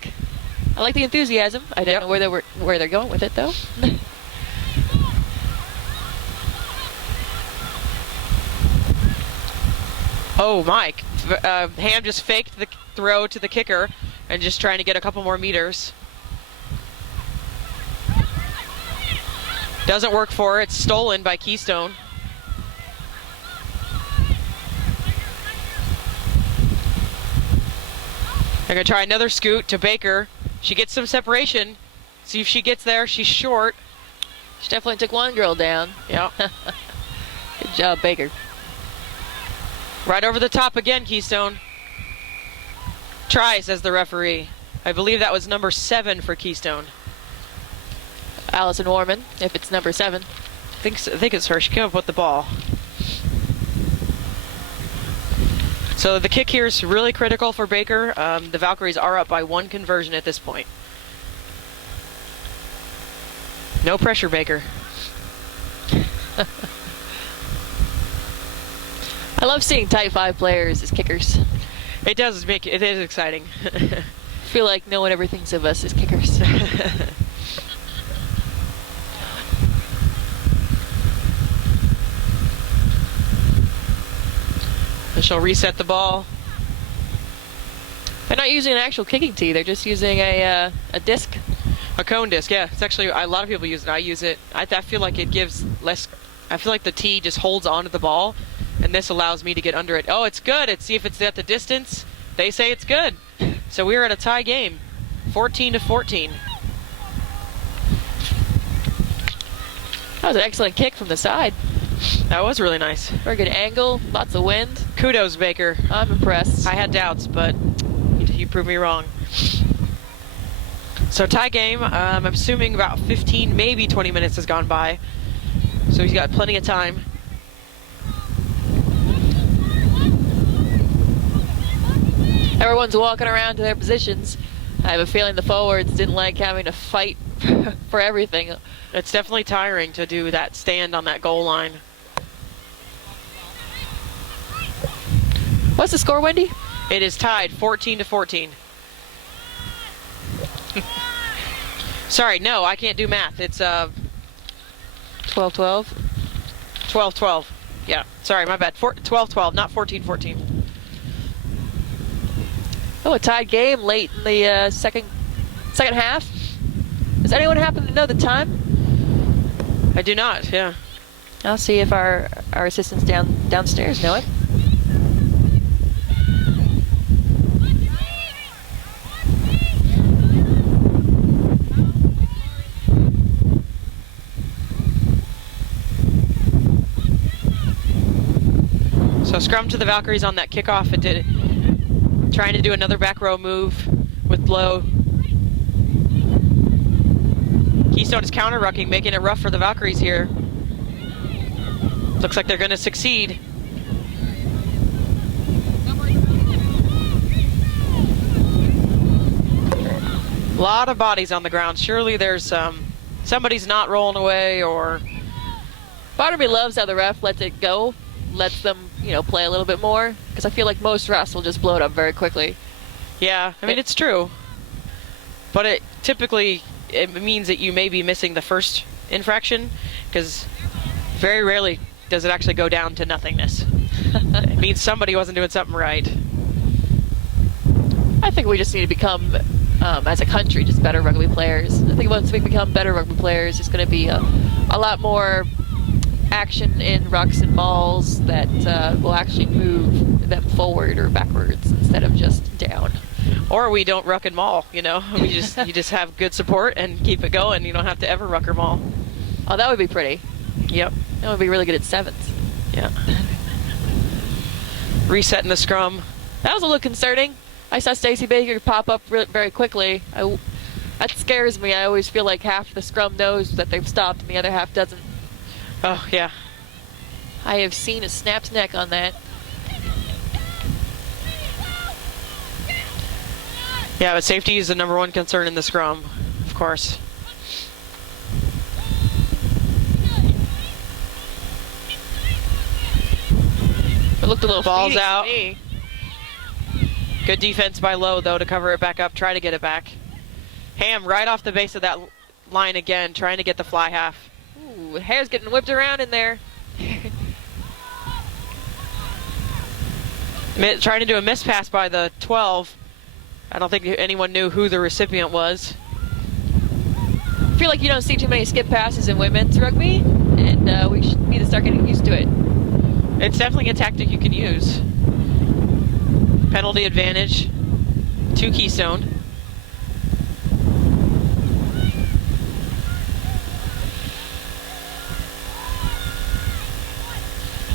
I like the enthusiasm. I don't know where they're going with it though. Oh, Mike. Ham just faked the throw to the kicker and just trying to get a couple more meters. Doesn't work for her. It's stolen by Keystone. They're going to try another scoot to Baker. She gets some separation. See if she gets there. She's short. She definitely took one girl down. Yeah. Good job, Baker. Right over the top again, Keystone. Try, says the referee. I believe that was number 7 for Keystone. Allison Warman, if it's number 7. I think it's her. She came up with the ball. So the kick here is really critical for Baker. The Valkyries are up by 1 conversion at this point. No pressure, Baker. I love seeing Type 5 players as kickers. It does make it is exciting. I feel like no one ever thinks of us as kickers. And she'll reset the ball. They're not using an actual kicking tee, they're just using a disc. A cone disc, yeah. It's actually, a lot of people use it. I use it. I feel like it gives less, I feel like the tee just holds onto the ball, and this allows me to get under it. Oh, it's good. Let's see if it's at the distance. They say it's good. So we're at a tie game, 14-14. That was an excellent kick from the side. That was really nice. Very good angle, lots of wind. Kudos, Baker. I'm impressed. I had doubts, but you proved me wrong. So tie game, I'm assuming about 15, maybe 20 minutes has gone by. So he's got plenty of time. Everyone's walking around to their positions. I have a feeling the forwards didn't like having to fight for everything. It's definitely tiring to do that stand on that goal line. What's the score, Wendy? It is tied 14-14. Sorry, no, I can't do math. It's 12-12. 12-12. Yeah, sorry, my bad. 12-12, not 14-14. Oh, a tied game late in the second half. Does anyone happen to know the time? I do not, yeah. I'll see if our assistants downstairs know it. So scrum to the Valkyries on that kickoff. It did. Trying to do another back row move with blow. Keystone is counter rucking, making it rough for the Valkyries here. Looks like they're going to succeed. A lot of bodies on the ground. Surely there's somebody's not rolling away, or Part of me loves how the ref lets it go, lets them, play a little bit more, because I feel like most refs will just blow it up very quickly. yeah, I mean, it's true. But it typically it means that you may be missing the first infraction, because very rarely does it actually go down to nothingness. It means somebody wasn't doing something right. I think we just need to become, as a country, just better rugby players. I think once we become better rugby players, it's going to be a lot more action in rucks and balls that will actually move them forward or backwards instead of just down. Or we don't ruck and maul, you just have good support and keep it going. You don't have to ever ruck or maul. Oh, that would be pretty. Yep. That would be really good at sevens. Yeah. Resetting the scrum. That was a little concerning. I saw Stacey Baker pop up very quickly. That scares me. I always feel like half the scrum knows that they've stopped and the other half doesn't. Oh, yeah. I have seen a snapped neck on that. Yeah, but safety is the number one concern in the scrum, of course. It looked a little Balls feeding out. to me. Good defense by Lowe, though, to cover it back up, try to get it back. Ham right off the base of that line again, trying to get the fly half. Ooh, hair's getting whipped around in there. Trying to do a miss pass by the 12. I don't think anyone knew who the recipient was. I feel like you don't see too many skip passes in women's rugby, and we should need to start getting used to it. It's definitely a tactic you can use. Penalty advantage to Keystone.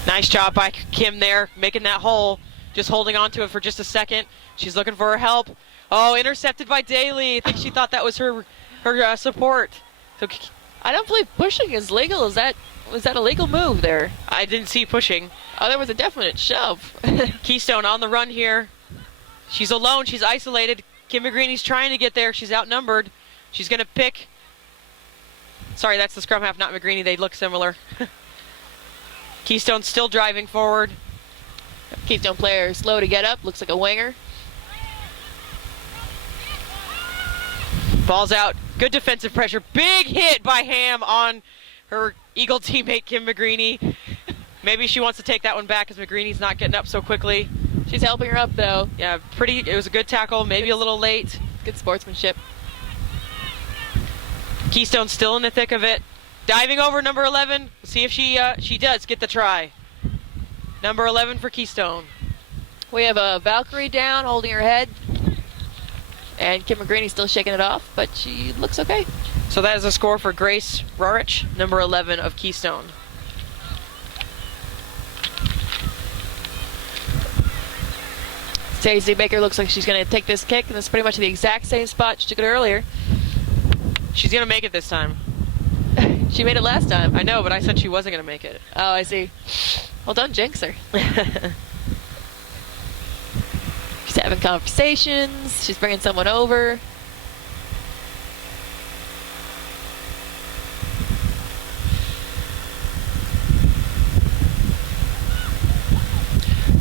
Nice job by Kim there, making that hole, just holding on to it for just a second. She's looking for her help. Oh, intercepted by Daly. I think she thought that was her support. So I don't believe pushing is legal. Was that a legal move there? I didn't see pushing. Oh, there was a definite shove. Keystone on the run here. She's alone. She's isolated. Kim McGreeny's trying to get there. She's outnumbered. She's going to pick. Sorry, that's the scrum half, not McGreeny. They look similar. Keystone still driving forward. Keystone player slow to get up. Looks like a winger. Ball's out. Good defensive pressure. Big hit by Ham on her Eagle teammate, Kim McGreeny. Maybe she wants to take that one back because McGreeny's not getting up so quickly. She's helping her up, though. Yeah, it was a good tackle, maybe a little late. Good sportsmanship. Keystone still in the thick of it. Diving over number 11. See if she does get the try. Number 11 for Keystone. We have a Valkyrie down, holding her head. And Kim McGreeny still shaking it off, but she looks okay. So that is a score for Grace Rorich, number 11 of Keystone. Stacey Baker looks like she's going to take this kick, and it's pretty much the exact same spot she took it earlier. She's going to make it this time. She made it last time. I know, but I said she wasn't going to make it. Oh, I see. Well, don't jinx her. She's having conversations. She's bringing someone over.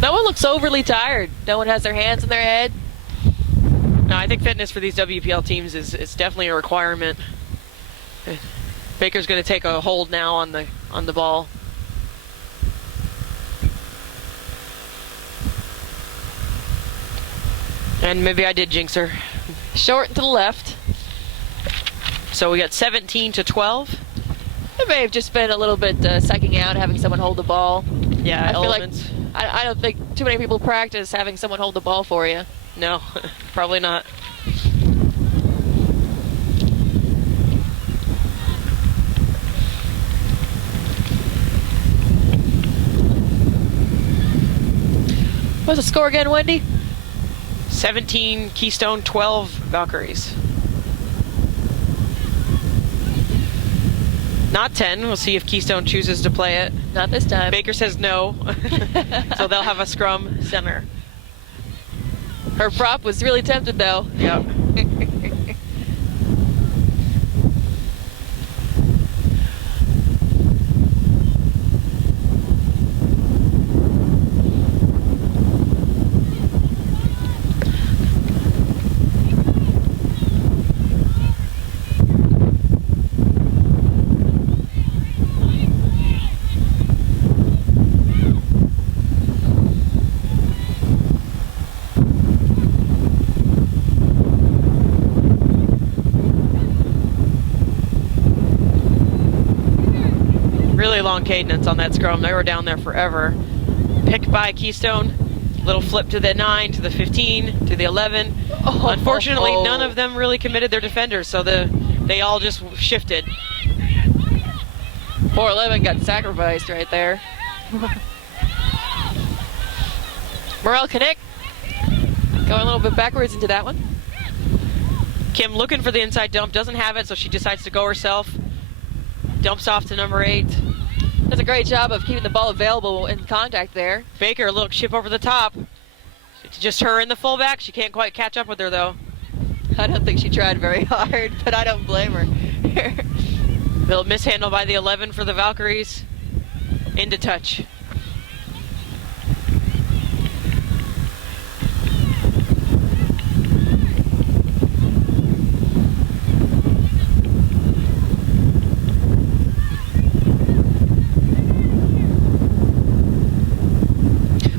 No one looks overly tired. No one has their hands in their head. No, I think fitness for these WPL teams is definitely a requirement. Baker's going to take a hold now on the ball. And maybe I did jinx her. Short and to the left. So we got 17 to 12. It may have just been a little bit psyching out, having someone hold the ball. Yeah, I feel like elements. I don't think too many people practice having someone hold the ball for you. No, probably not. What's the score again, Wendy? 17 Keystone, 12 Valkyries. Not 10. We'll see if Keystone chooses to play it. Not this time. Baker says no. So they'll have a scrum center. Her prop was really tempted though. Yep. Really long cadence on that scrum. They were down there forever. Picked by Keystone. Little flip to the 9, to the 15, to the 11. Oh, Unfortunately, none of them really committed their defenders, so they all just shifted. Poor 11 got sacrificed right there. Morel Kinnick going a little bit backwards into that one. Kim looking for the inside dump, doesn't have it, so she decides to go herself. Dumps off to number 8. Does a great job of keeping the ball available in contact there. Baker, a little chip over the top. It's just her and the fullback. She can't quite catch up with her, though. I don't think she tried very hard, but I don't blame her. Little mishandle by the 11 for the Valkyries. Into touch.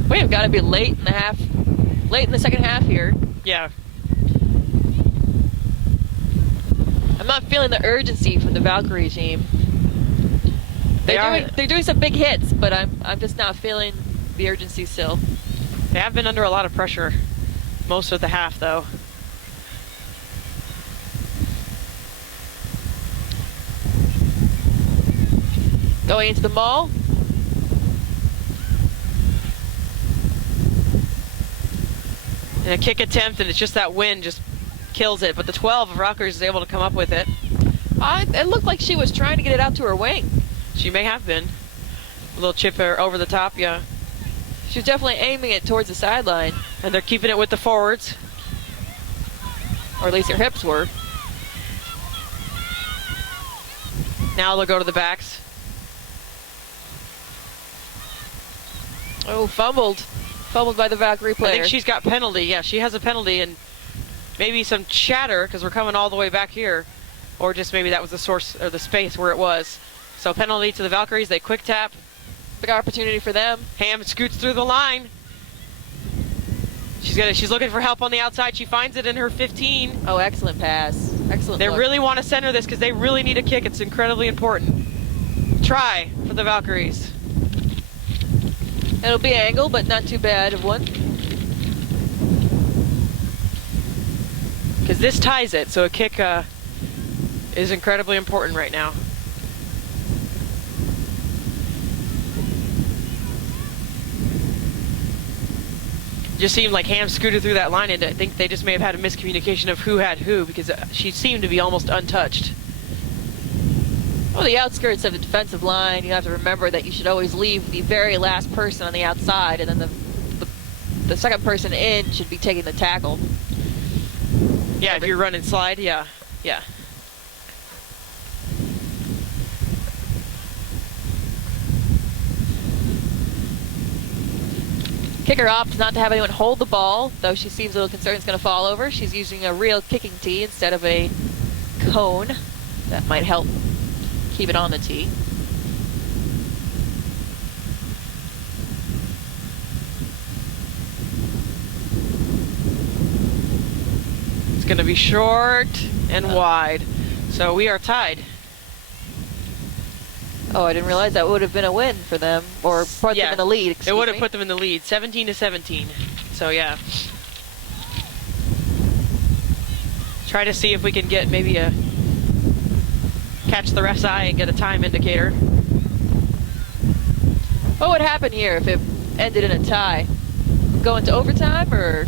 We have got to be late in the second half here. Yeah. I'm not feeling the urgency from the Valkyrie team. They're doing some big hits, but I'm just not feeling the urgency still. They have been under a lot of pressure most of the half, though. Going into the mall. And a kick attempt, and it's just that wind just kills it. But the 12 of Rockers is able to come up with it. It looked like she was trying to get it out to her wing. She may have been. A little chip over the top, yeah. She was definitely aiming it towards the sideline. And they're keeping it with the forwards. Or at least her hips were. Now they'll go to the backs. Oh, fumbled. Fumbled by the Valkyrie player. I think she's got penalty. Yeah, she has a penalty, and maybe some chatter because we're coming all the way back here. Or just maybe that was the source or the space where it was. So penalty to the Valkyries. They quick tap. Big opportunity for them. Ham scoots through the line. She's looking for help on the outside. She finds it in her 15. Oh, excellent pass. Excellent They look. really want to center this because they really need a kick. It's incredibly important. Try for the Valkyries. It'll be an angle, but not too bad of one. Because this ties it, so a kick is incredibly important right now. Just seemed like Ham scooted through that line, and I think they just may have had a miscommunication of who had who, because she seemed to be almost untouched. Well, the outskirts of the defensive line, you have to remember that you should always leave the very last person on the outside, and then the second person in should be taking the tackle. Yeah, if you're running slide, yeah. Kicker opts not to have anyone hold the ball, though she seems a little concerned it's going to fall over. She's using a real kicking tee instead of a cone. That might help keep it on the tee. It's going to be short and wide. So we are tied. Oh, I didn't realize that would have been a win for them, or put them in the lead. It would have put them in the lead, 17-17. So yeah. Try to see if we can get maybe catch the ref's eye and get a time indicator. What would happen here if it ended in a tie? Go into overtime, or?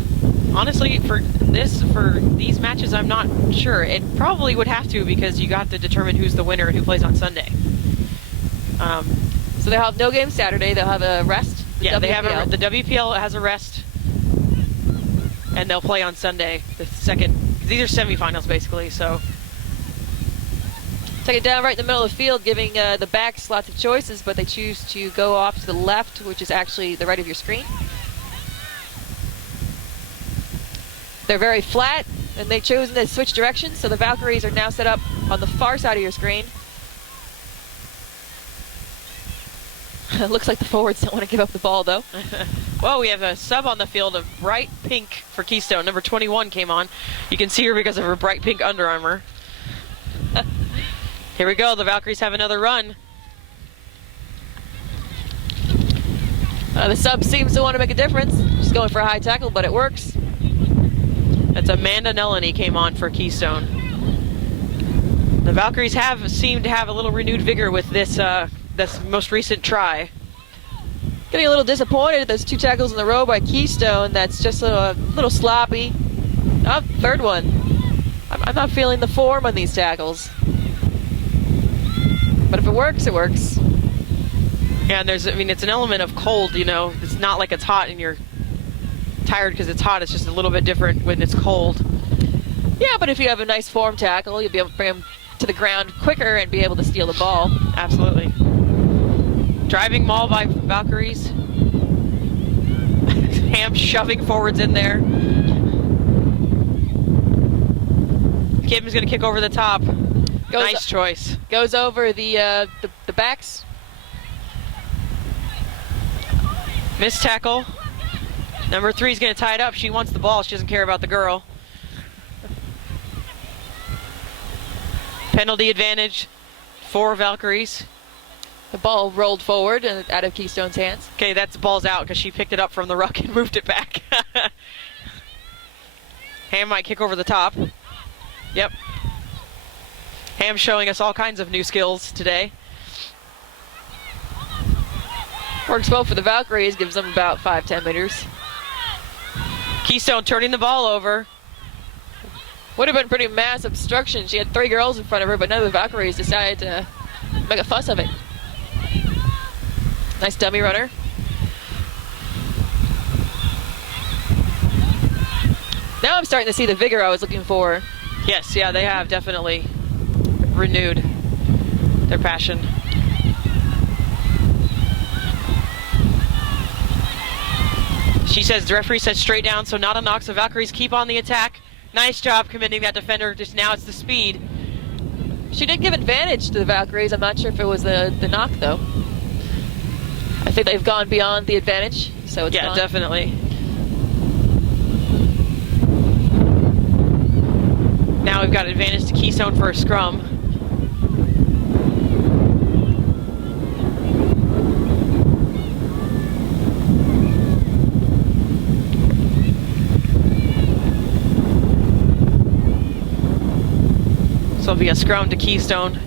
Honestly, for these matches, I'm not sure. It probably would have to, because you got to determine who's the winner and who plays on Sunday. So they'll have no game Saturday. They'll have a rest. Yeah, they have WPL. the WPL has a rest, and they'll play on Sunday. The second, these are semifinals basically. So take it down right in the middle of the field, giving the backs lots of choices, but they choose to go off to the left, which is actually the right of your screen. They're very flat, and they've chosen to switch directions, so the Valkyries are now set up on the far side of your screen. It looks like the forwards don't want to give up the ball, though. Well, we have a sub on the field of bright pink for Keystone. Number 21 came on. You can see her because of her bright pink Under Armour. Here we go. The Valkyries have another run. The sub seems to want to make a difference. She's going for a high tackle, but it works. That's Amanda Nellany came on for Keystone. The Valkyries seemed to have a little renewed vigor with this most recent try. Getting a little disappointed at those 2 tackles in a row by Keystone. That's just a little sloppy. Oh, third one. I'm not feeling the form on these tackles. But if it works, it works. Yeah, and it's an element of cold, you know. It's not like it's hot and you're tired because it's hot. It's just a little bit different when it's cold. Yeah, but if you have a nice form tackle, you'll be able to bring them to the ground quicker and be able to steal the ball. Absolutely. Driving maul by Valkyries. Ham shoving forwards in there. Kim's gonna kick over the top. Nice choice. Goes over the backs. Missed tackle. Number 3 is gonna tie it up. She wants the ball. She doesn't care about the girl. Penalty advantage for Valkyries. The ball rolled forward and out of Keystone's hands. Okay, that's ball's out because she picked it up from the ruck and moved it back. Ham might kick over the top. Yep. Ham showing us all kinds of new skills today. Works well for the Valkyries, gives them about 5-10 meters. Keystone turning the ball over. Would have been pretty mass obstruction. She had 3 girls in front of her, but none of the Valkyries decided to make a fuss of it. Nice dummy runner. Now I'm starting to see the vigor I was looking for. Yes, yeah, they have definitely renewed their passion. She says the referee said straight down, so not a knock. So Valkyries keep on the attack. Nice job committing that defender. Just now it's the speed. She did give advantage to the Valkyries. I'm not sure if it was the knock, though. I think they've gone beyond the advantage, so it's gone. Definitely. Now we've got advantage to Keystone for a scrum. So it'll be a scrum to Keystone.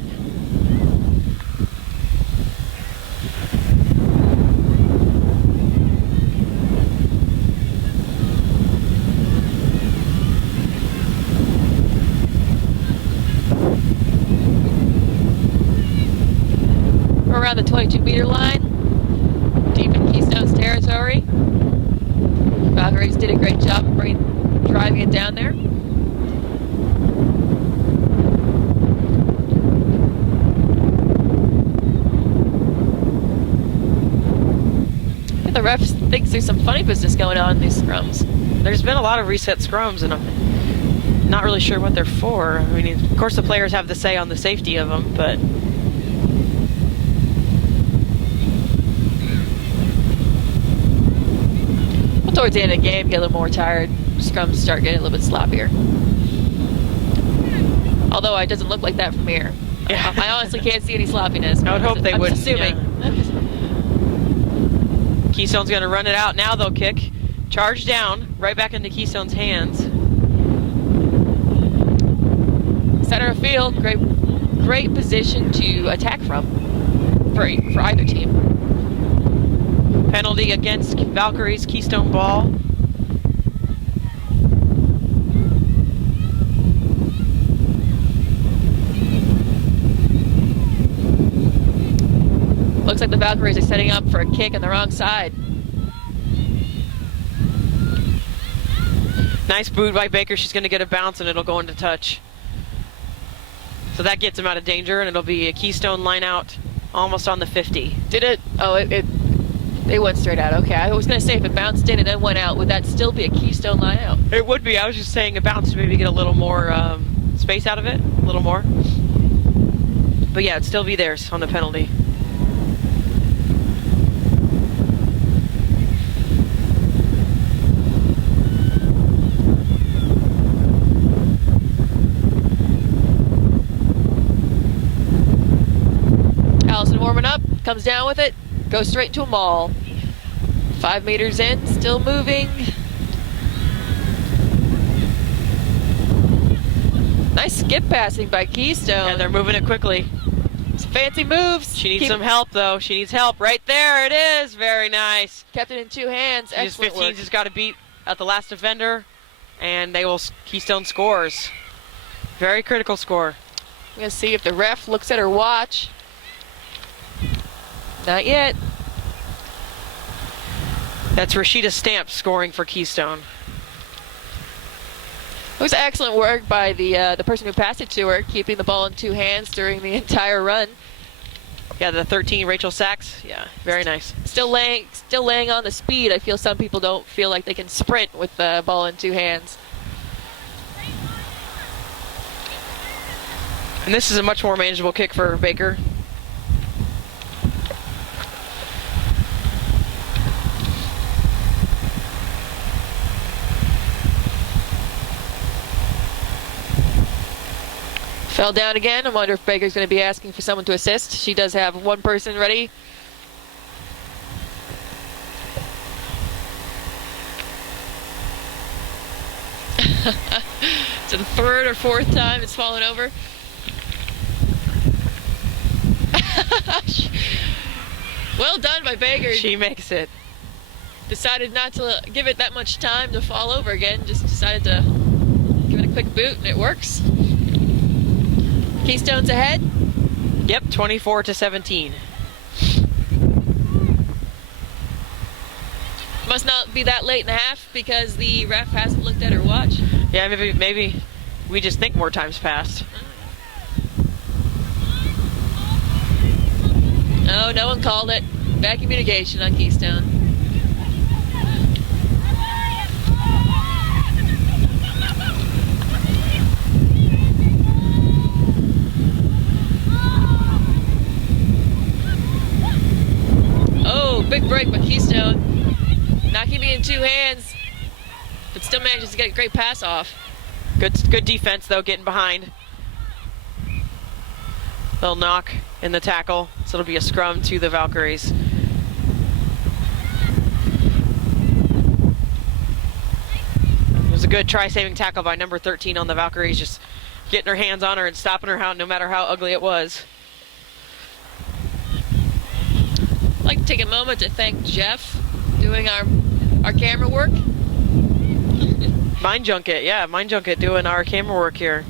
We're around the 22-meter line, deep in Keystone's territory. Valkyries did a great job of driving it down there. The ref thinks there's some funny business going on in these scrums. There's been a lot of reset scrums, and I'm not really sure what they're for. I mean, of course, the players have the say on the safety of them, but well, towards the end of the game, get a little more tired. Scrums start getting a little bit sloppier. Although it doesn't look like that from here. Yeah. I honestly can't see any sloppiness. I would hope they would. I'm assuming. Yeah. Keystone's going to run it out. Now they'll kick. Charge down, right back into Keystone's hands. Center of field, great position to attack from for either team. Penalty against Valkyries, Keystone ball. Looks like the Valkyries are setting up for a kick on the wrong side. Nice boot by Baker. She's going to get a bounce and it'll go into touch. So that gets him out of danger, and it'll be a Keystone line out almost on the 50. Did it? Oh, they went straight out. Okay, I was going to say if it bounced in and then went out, would that still be a Keystone line out? It would be. I was just saying a bounce to maybe get a little more space out of it, a little more. But yeah, it'd still be theirs on the penalty. Allison warming up, comes down with it, goes straight into a maul. 5 meters in, still moving. Nice skip passing by Keystone. And they're moving it quickly. Some fancy moves. She needs some help, though. She needs help. Right there it is. Very nice. Kept it in 2 hands. Excellent 15 work. just got to beat at the last defender, and they will Keystone scores. Very critical score. We're going to see if the ref looks at her watch. Not yet. That's Rashida Stamp scoring for Keystone. It was excellent work by the person who passed it to her, keeping the ball in 2 hands during the entire run. Yeah, the 13, Rachel Sachs. Yeah, very nice. Still laying on the speed. I feel some people don't feel like they can sprint with the ball in 2 hands. And this is a much more manageable kick for Baker. Fell down again. I wonder if Baker's going to be asking for someone to assist. She does have one person ready. So the 3rd or 4th time it's fallen over. Well done by Baker. She makes it. Decided not to give it that much time to fall over again. Just decided to give it a quick boot, and it works. Keystone's ahead. Yep, 24-17. Must not be that late in the half because the ref hasn't looked at her watch. Yeah, maybe we just think more time's passed. Oh, no one called it. Bad communication on Keystone. Oh, big break by Keystone. Not keeping it in 2 hands, but still manages to get a great pass off. Good defense, though, getting behind. They'll knock in the tackle, so it'll be a scrum to the Valkyries. It was a good try-saving tackle by number 13 on the Valkyries, just getting her hands on her and stopping her out no matter how ugly it was. I'd like to take a moment to thank Jeff doing our camera work. Mind Junket, yeah, Mind Junket doing our camera work here.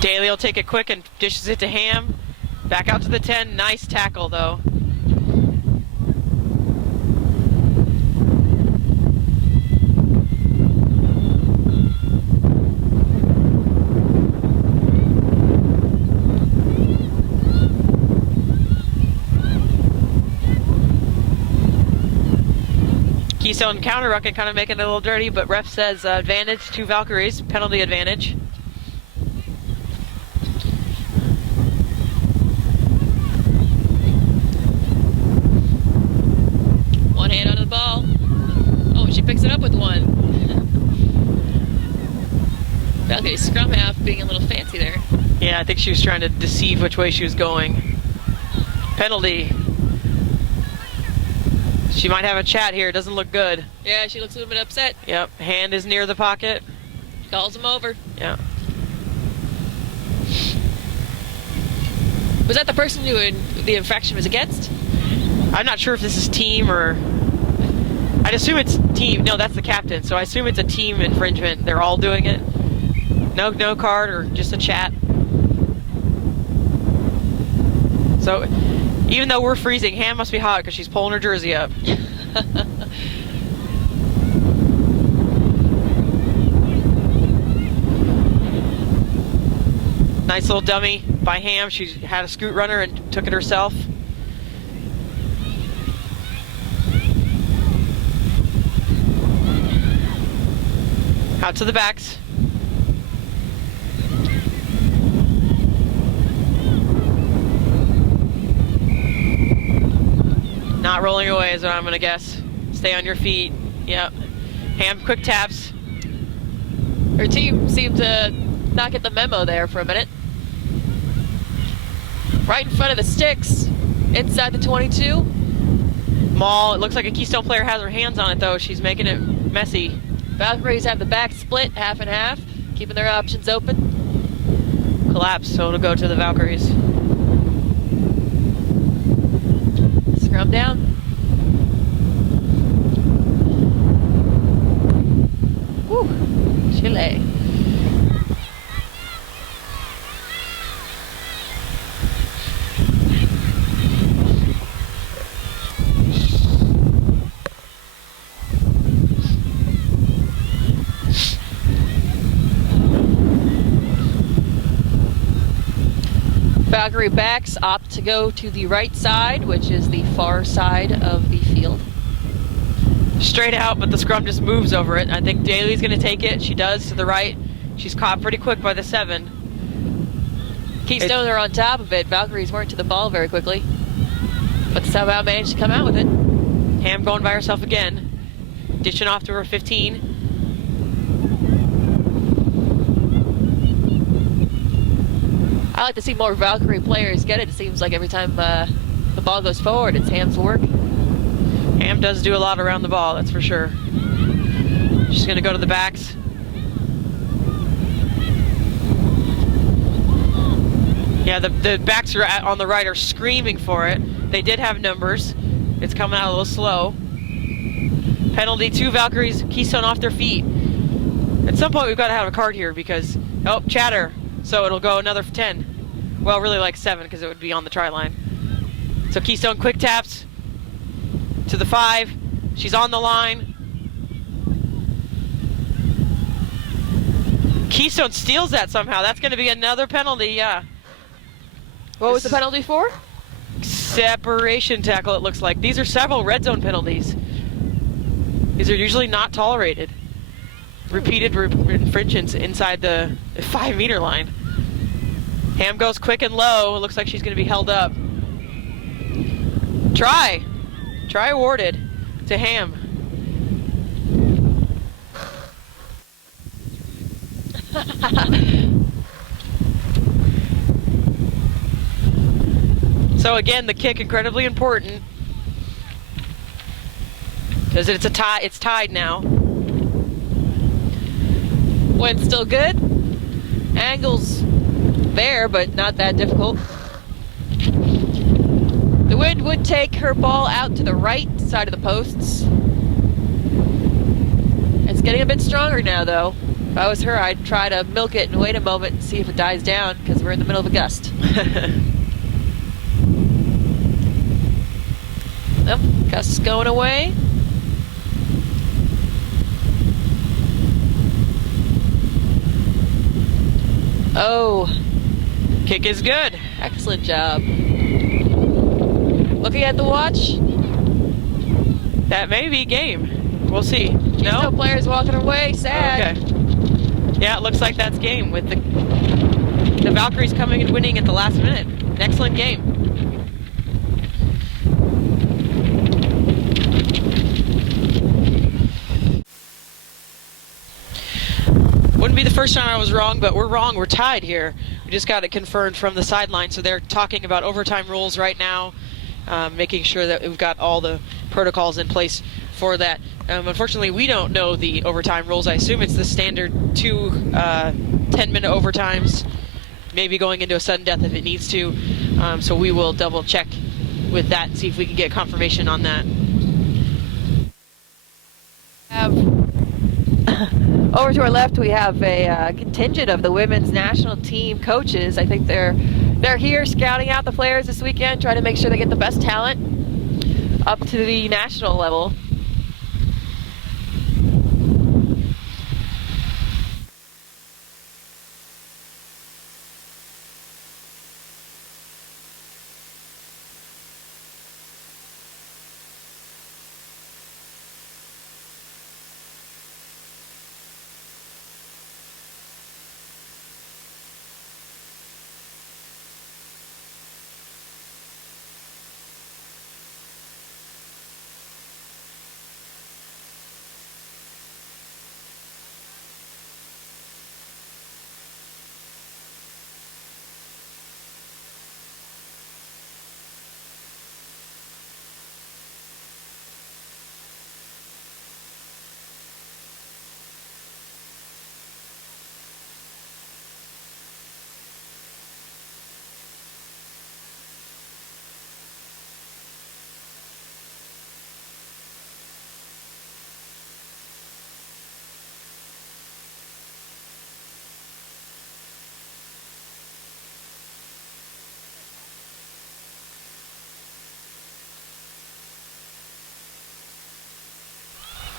Daly will take it quick and dishes it to Ham. Back out to the 10. Nice tackle, though. Keystone counter rucking, kind of making it a little dirty, but ref says advantage to Valkyries, penalty advantage. One hand on the ball. Oh, she picks it up with one. Valkyrie scrum half being a little fancy there. Yeah, I think she was trying to deceive which way she was going. Penalty. She might have a chat here. It doesn't look good. Yeah, she looks a little bit upset. Yep, hand is near the pocket. Calls him over. Yeah. Was that the person who the infraction was against? I'm not sure if this is team or... I'd assume it's team. No, that's the captain. So I assume it's a team infringement. They're all doing it. No card or just a chat. So even though we're freezing, Ham must be hot because she's pulling her jersey up. Nice little dummy by Ham. She had a scoot runner and took it herself. Out to the backs. Not rolling away is what I'm gonna guess. Stay on your feet. Yep. Ham quick taps. Her team seemed to not get the memo there for a minute. Right in front of the sticks, inside the 22. Maul, it looks like a Keystone player has her hands on it though. She's making it messy. Valkyries have the back split, half and half, keeping their options open. Collapse, so it'll go to the Valkyries. Scrum down. Woo, Chile. Valkyrie backs opt to go to the right side, which is the far side of the field. Straight out, but the scrum just moves over it. I think Daly's going to take it. She does to the right. She's caught pretty quick by the 7. Keystone are on top of it. Valkyries weren't to the ball very quickly, but somehow managed to come out with it. Ham going by herself again. Ditching off to her 15. I like to see more Valkyrie players get it. It seems like every time the ball goes forward, it's Ham's work. Ham does do a lot around the ball, that's for sure. She's going to go to the backs. Yeah, the backs are on the right are screaming for it. They did have numbers. It's coming out a little slow. Penalty, 2 Valkyries, Keystone off their feet. At some point we've got to have a card here because, oh, chatter. So it'll go another 10. Well, really like 7 because it would be on the try line. So Keystone quick taps to the 5. She's on the line. Keystone steals that somehow. That's going to be another penalty, yeah. What was the penalty for? Separation tackle, it looks like. These are several red zone penalties. These are usually not tolerated. Repeated infringements inside the 5-meter line. Ham goes quick and low. It looks like she's going to be held up. Try awarded to Ham. So again, the kick incredibly important because it's a tie. It's tied now. Wind still good. Angles there, but not that difficult. The wind would take her ball out to the right side of the posts. It's getting a bit stronger now, though. If I was her, I'd try to milk it and wait a moment and see if it dies down, because we're in the middle of a gust. Nope, gust's going away. Oh, Kick is good. excellent job. Looking at the watch, That may be game. We'll see. no No? players walking away, sad. Okay. Yeah, it looks like that's game with the Valkyries coming and winning at the last minute. An excellent game. Wouldn't be the first time I was wrong, but we're wrong. We're tied here. We just got it confirmed from the sideline, so they're talking about overtime rules right now, making sure that we've got all the protocols in place for that. Unfortunately, we don't know the overtime rules. I assume it's the standard 2 10-minute overtimes, maybe going into a sudden death if it needs to. So we will double check with that and see if we can get confirmation on that. Over to our left, we have a contingent of the women's national team coaches. I think they're here scouting out the players this weekend, trying to make sure they get the best talent up to the national level.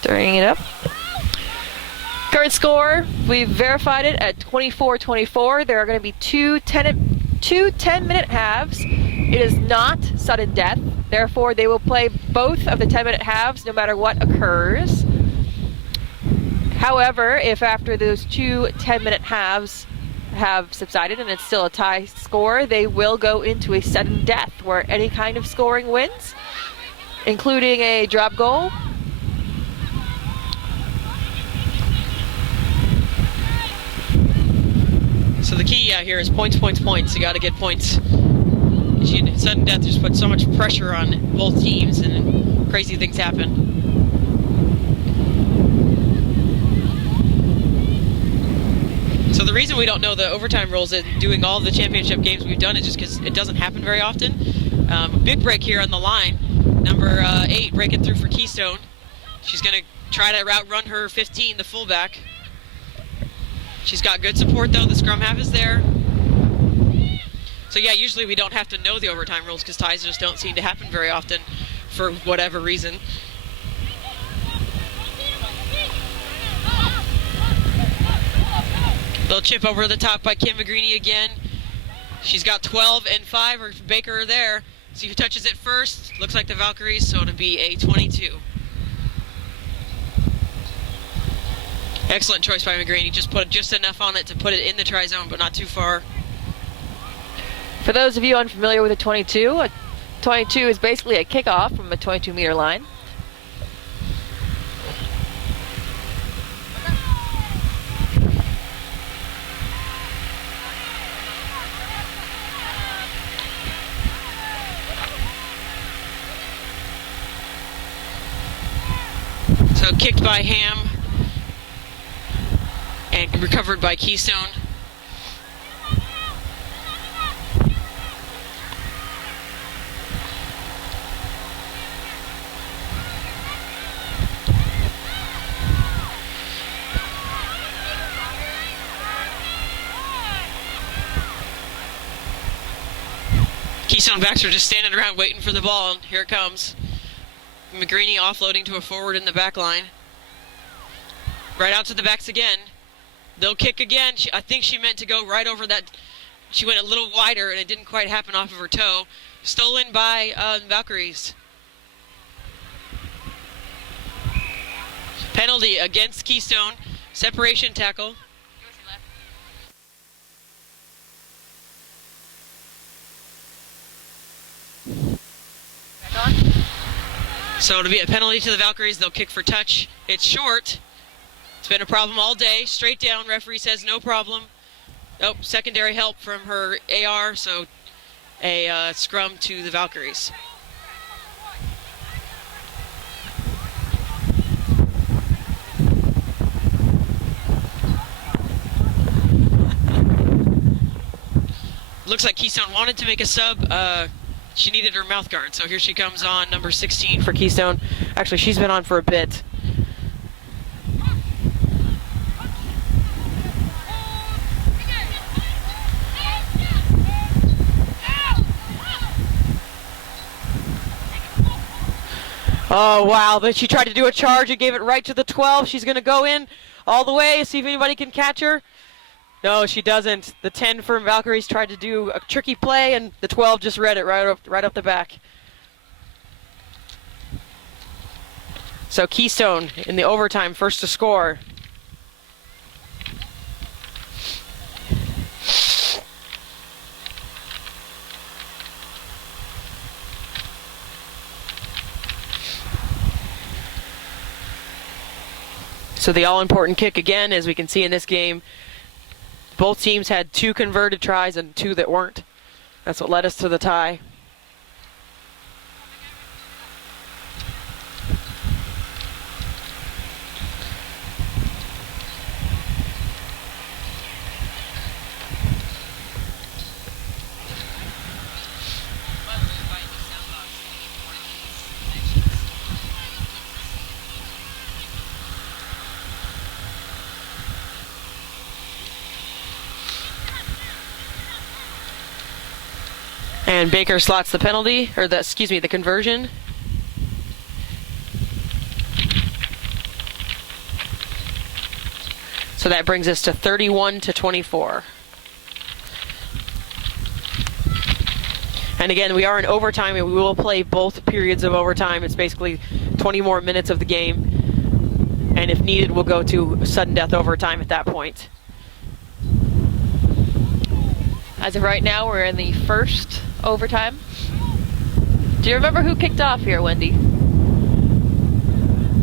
Stirring it up. Current score, we've verified it at 24-24. There are going to be two 10-minute halves. It is not sudden death. Therefore, they will play both of the 10-minute halves no matter what occurs. However, if after those two 10-minute halves have subsided and it's still a tie score, they will go into a sudden death where any kind of scoring wins, including a drop goal. So the key here is points, points, points. You got to get points. Sudden death just puts so much pressure on both teams, and crazy things happen. So the reason we don't know the overtime rules in doing all the championship games we've done is just because it doesn't happen very often. Big break here on the line. Number 8 breaking through for Keystone. She's going to try to outrun her 15, the fullback. She's got good support though, the scrum half is there. So yeah, usually we don't have to know the overtime rules because ties just don't seem to happen very often for whatever reason. Little chip over the top by Kim McGreeny again. She's got 12 and 5, or Baker are there. See who touches it first. Looks like the Valkyries, so it'll be a 22. Excellent choice by McGreeny. Just put just enough on it to put it in the try zone, but not too far. For those of you unfamiliar with a 22 is basically a kickoff from a 22-meter line. So kicked by Ham and recovered by Keystone. Keystone backs are just standing around waiting for the ball, and here it comes. McGreeny offloading to a forward in the back line. Right out to the backs again. They'll kick again. I think she meant to go right over that. She went a little wider and it didn't quite happen off of her toe. Stolen by Valkyries. Penalty against Keystone. Separation tackle. So it'll be a penalty to the Valkyries. They'll kick for touch. It's short. It's been a problem all day. Straight down. Referee says no problem. Oh, secondary help from her AR. So a scrum to the Valkyries. Looks like Keystone wanted to make a sub. She needed her mouth guard, so here she comes on, number 16 for Keystone. Actually, she's been on for a bit. Oh, wow, but she tried to do a charge and gave it right to the 12. She's going to go in all the way, see if anybody can catch her. No, she doesn't. The 10 from Valkyries tried to do a tricky play, and the 12 just read it right up the back. So Keystone in the overtime, first to score. So the all-important kick again, as we can see in this game, both teams had 2 converted tries and 2 that weren't. That's what led us to the tie. And Baker slots the penalty, or the conversion. So that brings us to 31-24. And again, we are in overtime, and we will play both periods of overtime. It's basically 20 more minutes of the game. And if needed, we'll go to sudden death overtime at that point. As of right now, we're in the first overtime. Do you remember who kicked off here, Wendy?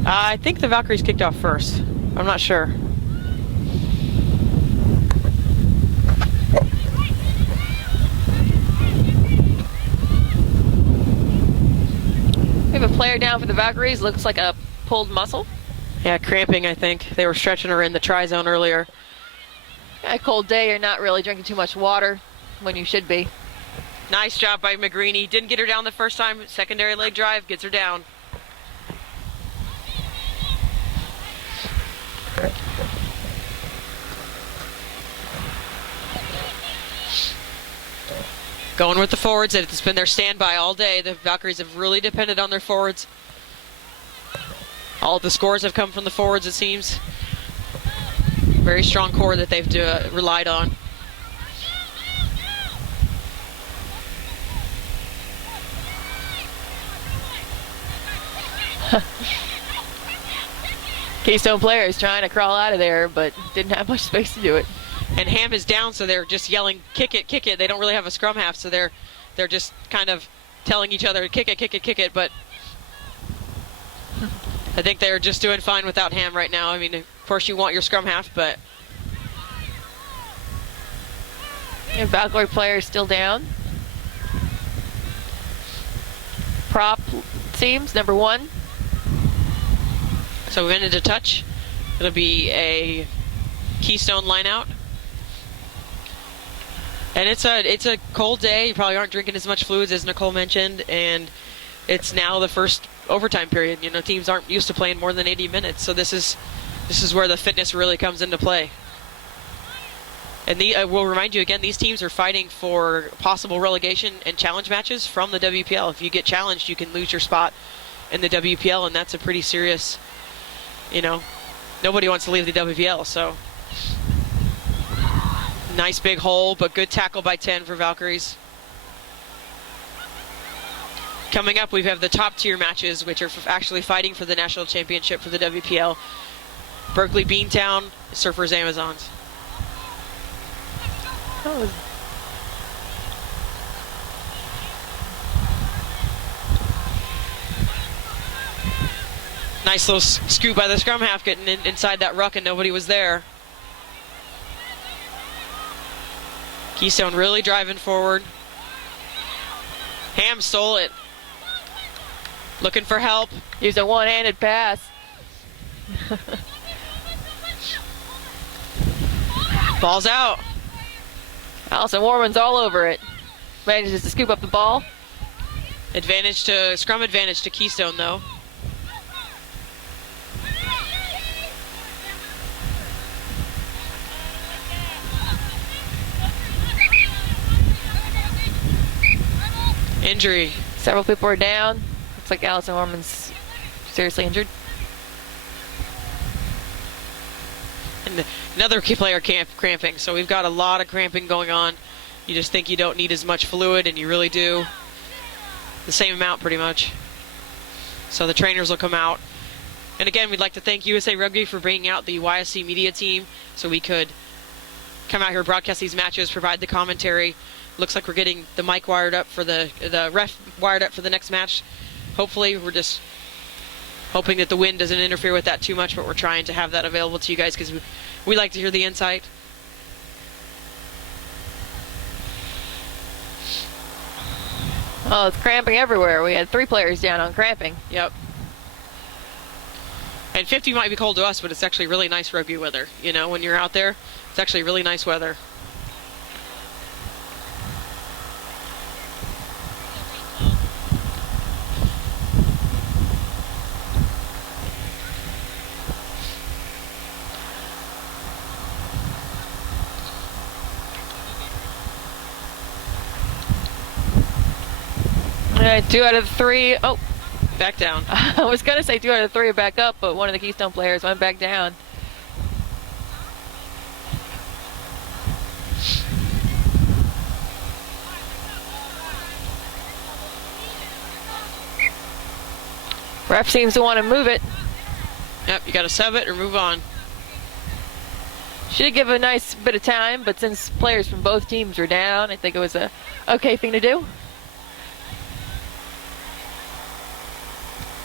I think the Valkyries kicked off first. I'm not sure. We have a player down for the Valkyries. Looks like a pulled muscle. Yeah, cramping, I think. They were stretching her in the try zone earlier. A cold day, you're not really drinking too much water when you should be. Nice job by McGreeny. Didn't get her down the first time. Secondary leg drive gets her down. Going with the forwards. It's been their standby all day. The Valkyries have really depended on their forwards. All of the scores have come from the forwards, it seems. Very strong core that they've relied on. Keystone players trying to crawl out of there, but didn't have much space to do it. And Ham is down, so they're just yelling, kick it, kick it. They don't really have a scrum half, so they're just kind of telling each other, kick it, kick it, kick it. But I think they're just doing fine without Ham right now. I mean, of course you want your scrum half, but... Your Valkyrie player still down. Prop seems number 1. So we ended a touch. It'll be a Keystone line out. And it's a cold day. You probably aren't drinking as much fluids as Nicole mentioned, and it's now the first overtime period. You know, teams aren't used to playing more than 80 minutes, so this is where the fitness really comes into play. And we'll remind you again, these teams are fighting for possible relegation and challenge matches from the WPL. If you get challenged, you can lose your spot in the WPL, and that's a pretty serious, you know, nobody wants to leave the WPL, so. Nice big hole, but good tackle by 10 for Valkyries. Coming up, we have the top tier matches, which are actually fighting for the national championship for the WPL. Berkeley Beantown, Surfers Amazons. Oh. Nice little scoop by the scrum half, getting inside that ruck and nobody was there. Keystone really driving forward. Ham stole it. Looking for help. Use a one-handed pass. Ball's out. Allison Warman's all over it. Manages to scoop up the ball. Scrum advantage to Keystone, though. Injury. Several people are down. Looks like Allison Warman's seriously injured. And another key player cramping, so we've got a lot of cramping going on. You just think you don't need as much fluid, and you really do. The same amount, pretty much. So the trainers will come out. And again, we'd like to thank USA Rugby for bringing out the YSC media team so we could come out here, broadcast these matches, provide the commentary. Looks like we're getting the mic wired up for the ref wired up for the next match. Hopefully, we're just hoping that the wind doesn't interfere with that too much, but we're trying to have that available to you guys because we like to hear the insight. Oh, it's cramping everywhere. We had 3 players down on cramping. Yep. And 50 might be cold to us, but it's actually really nice rugby weather. You know, when you're out there, it's actually really nice weather. All right, 2 out of 3. Oh, Back down. I was going to say 2 out of 3 are back up, but one of the Keystone players went back down. Ref seems to want to move it. Yep, you got to sub it or move on. Should give a nice bit of time, but since players from both teams were down, I think it was a okay thing to do.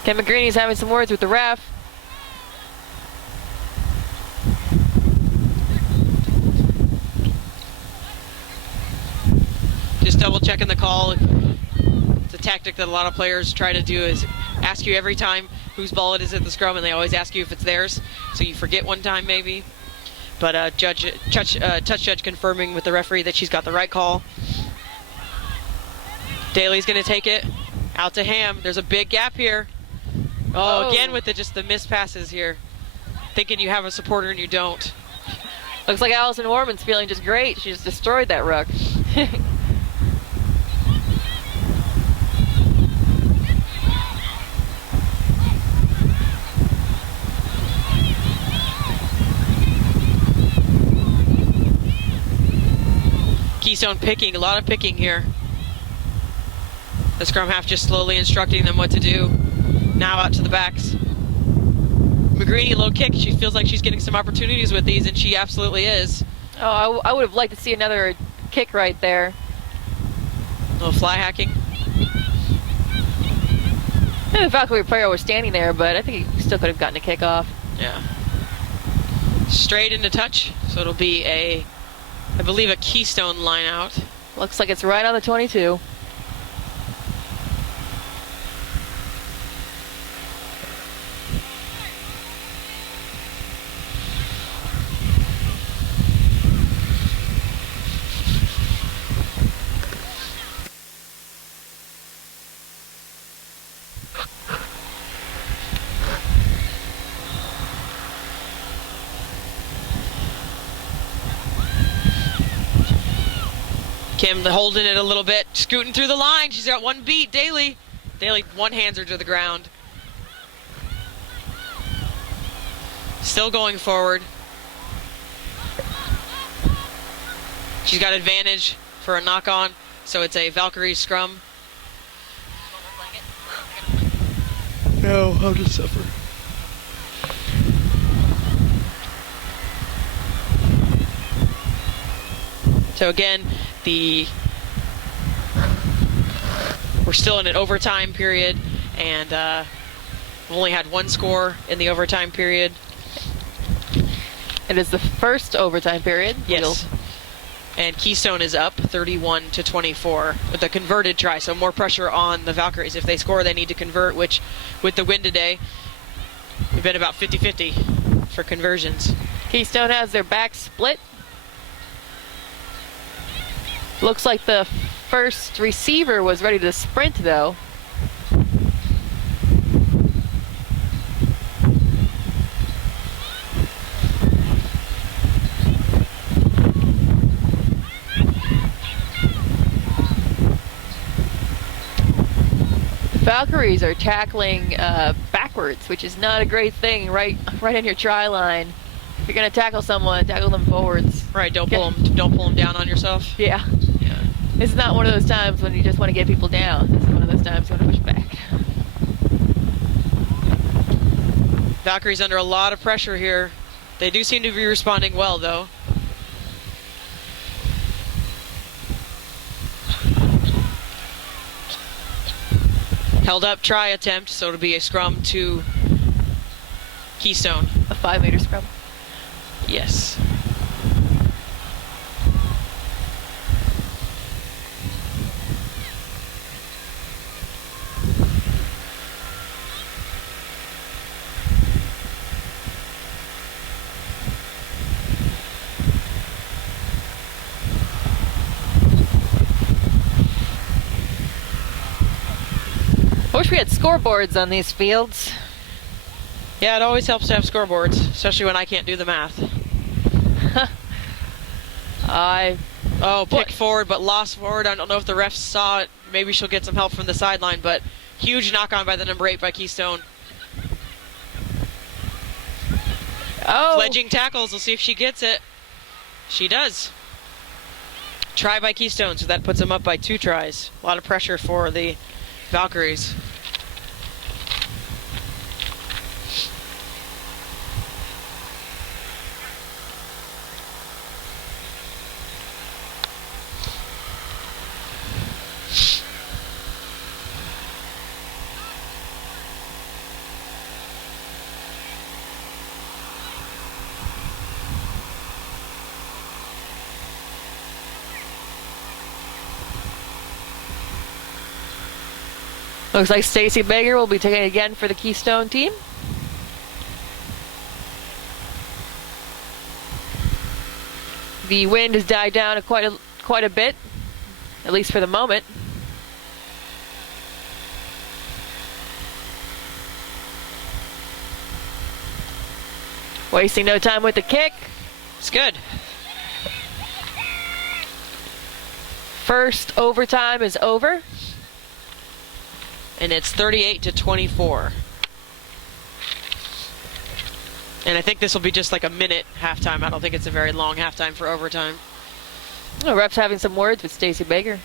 Ken McGreany's having some words with the ref. Just double checking the call. It's a tactic that a lot of players try to do, is ask you every time whose ball it is at the scrum, and they always ask you if it's theirs, so you forget one time maybe. But touch judge confirming with the referee that she's got the right call. Daly's going to take it out to Ham. There's a big gap here. Oh, again with the missed passes here. Thinking you have a supporter and you don't. Looks like Allison Warman's feeling just great. She just destroyed that ruck. Keystone picking, a lot of picking here. The scrum half just slowly instructing them what to do. Now out to the backs. McGreany, low kick. She feels like she's getting some opportunities with these, and she absolutely is. Oh, I would have liked to see another kick right there. A little fly hacking. Yeah, the Valkyrie player was standing there, but I think he still could have gotten a kick off. Yeah. Straight into touch, so it'll be I believe a Keystone line out. Looks like it's right on the 22. Kim holding it a little bit, scooting through the line. She's got one beat. Daly one hands her to the ground. Still going forward. She's got advantage for a knock on, so it's a Valkyrie scrum. No, I'll just suffer. So again, we're still in an overtime period, and we've only had one score in the overtime period. It is the first overtime period. Yes. And Keystone is up 31-24 with a converted try, so more pressure on the Valkyries. If they score, they need to convert, which with the win today, we've been about 50-50 for conversions. Keystone has their back split. Looks like the first receiver was ready to sprint, though. Valkyries are tackling backwards, which is not a great thing. Right on your try line. If you're gonna tackle someone, tackle them forwards. Right. Don't pull them down on yourself. Yeah. Yeah. It's not one of those times when you just want to get people down. It's one of those times you want to push back. Valkyries under a lot of pressure here. They do seem to be responding well, though. Held up try attempt, so it'll be a scrum to Keystone. A 5-meter scrum. Yes. I wish we had scoreboards on these fields. Yeah, it always helps to have scoreboards, especially when I can't do the math. Picked forward, but lost forward. I don't know if the refs saw it. Maybe she'll get some help from the sideline, but huge knock on by the number 8 by Keystone. Fledging tackles. We'll see if she gets it. She does. Try by Keystone, so that puts them up by 2 tries. A lot of pressure for the Valkyries. Looks like Stacy Baker will be taking it again for the Keystone team. The wind has died down quite a bit, at least for the moment. Wasting no time with the kick. It's good. First overtime is over. And it's 38-24. And I think this will be just like a minute halftime. I don't think it's a very long halftime for overtime. The ref's having some words with Stacy Baker.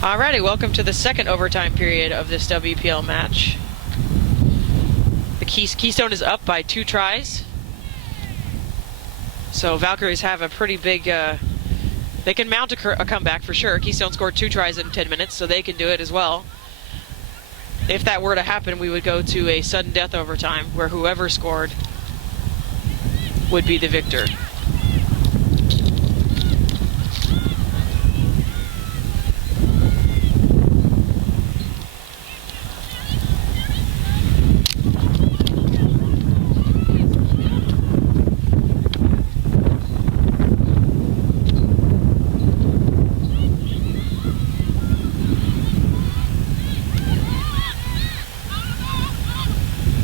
Alrighty, welcome to the second overtime period of this WPL match. The Keystone is up by 2 tries. So Valkyries have a pretty big, they can mount a comeback for sure. Keystone scored 2 tries in 10 minutes, so they can do it as well. If that were to happen, we would go to a sudden death overtime where whoever scored would be the victor.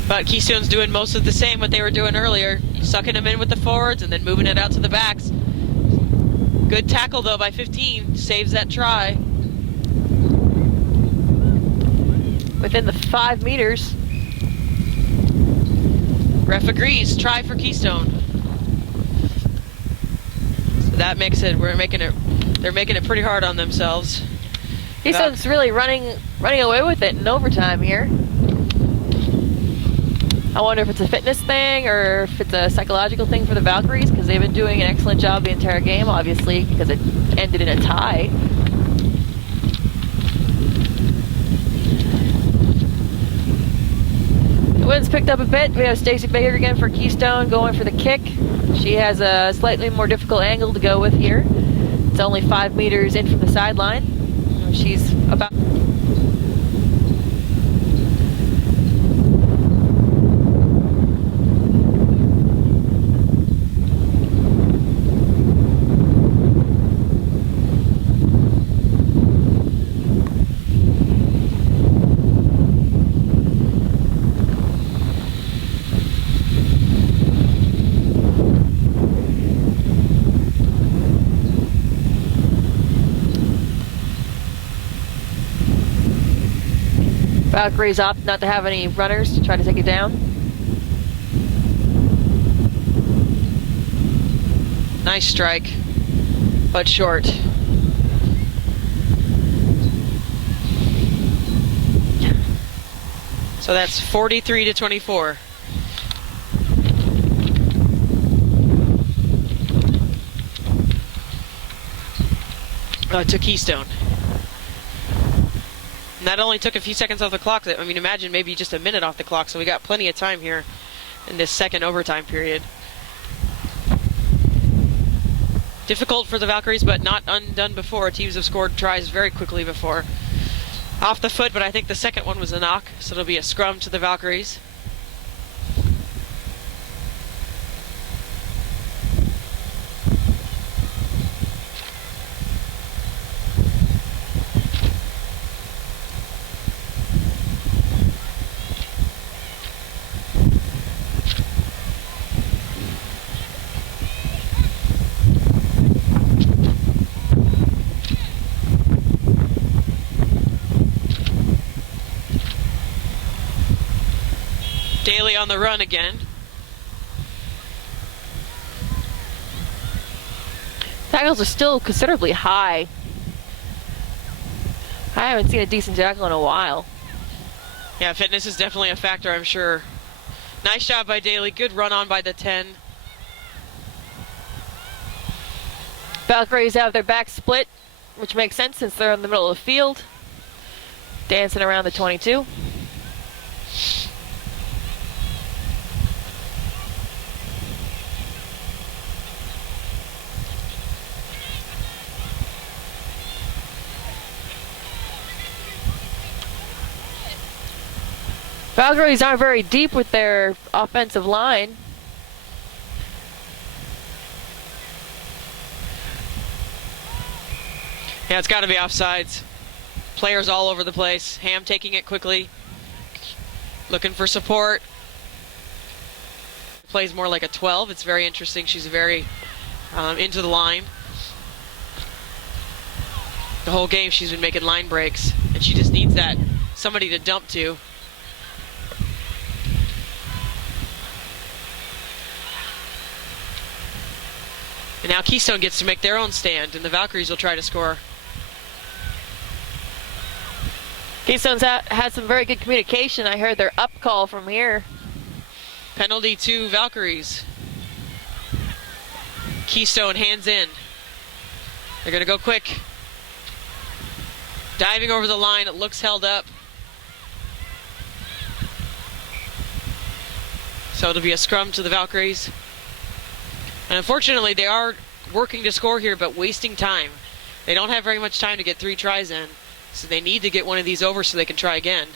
But Keystone's doing most of the same what they were doing earlier, sucking them in with the forwards and then moving it out to the backs. Good tackle though by 15, saves that try. Within the 5 meters. Ref agrees, try for Keystone. So that makes it, they're making it pretty hard on themselves. Keystone's really running away with it in overtime here. I wonder if it's a fitness thing or if it's a psychological thing for the Valkyries, because they've been doing an excellent job the entire game, obviously, because it ended in a tie. The wind's picked up a bit. We have Stacey Baker again for Keystone going for the kick. She has a slightly more difficult angle to go with here. It's only 5 meters in from the sideline. She's about... Valkyries opt not to have any runners to try to take it down. Nice strike, but short. So that's 43-24. To Keystone. And that only took a few seconds off the clock. I mean, imagine maybe just a minute off the clock, so we got plenty of time here in this second overtime period. Difficult for the Valkyries, but not undone before. Teams have scored tries very quickly before. Off the foot, but I think the second one was a knock, so it'll be a scrum to the Valkyries. Daly on the run again. Tackles are still considerably high. I haven't seen a decent tackle in a while. Yeah, fitness is definitely a factor, I'm sure. Nice job by Daly. Good run on by the 10. Valkyries have their back split, which makes sense since they're in the middle of the field. Dancing around the 22. Valkyries aren't very deep with their offensive line. Yeah, it's got to be offsides. Players all over the place. Ham taking it quickly. Looking for support. Plays more like a 12. It's very interesting. She's very into the line. The whole game she's been making line breaks, and she just needs that somebody to dump to. And now Keystone gets to make their own stand, and the Valkyries will try to score. Keystone's had some very good communication. I heard their up call from here. Penalty to Valkyries. Keystone hands in. They're gonna go quick. Diving over the line, it looks held up. So it'll be a scrum to the Valkyries. And unfortunately, they are working to score here, but wasting time. They don't have very much time to get 3 tries in, so they need to get one of these over so they can try again.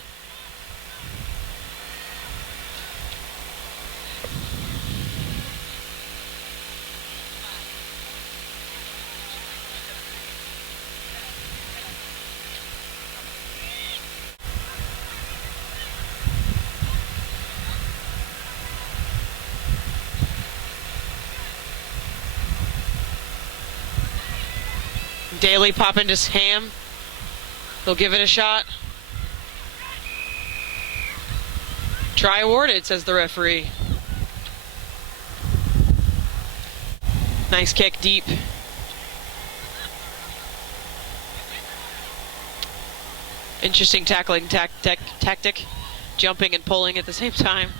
Daly popping to Ham. They'll give it a shot. Try awarded, says the referee. Nice kick deep. Interesting tackling tactic. Jumping and pulling at the same time.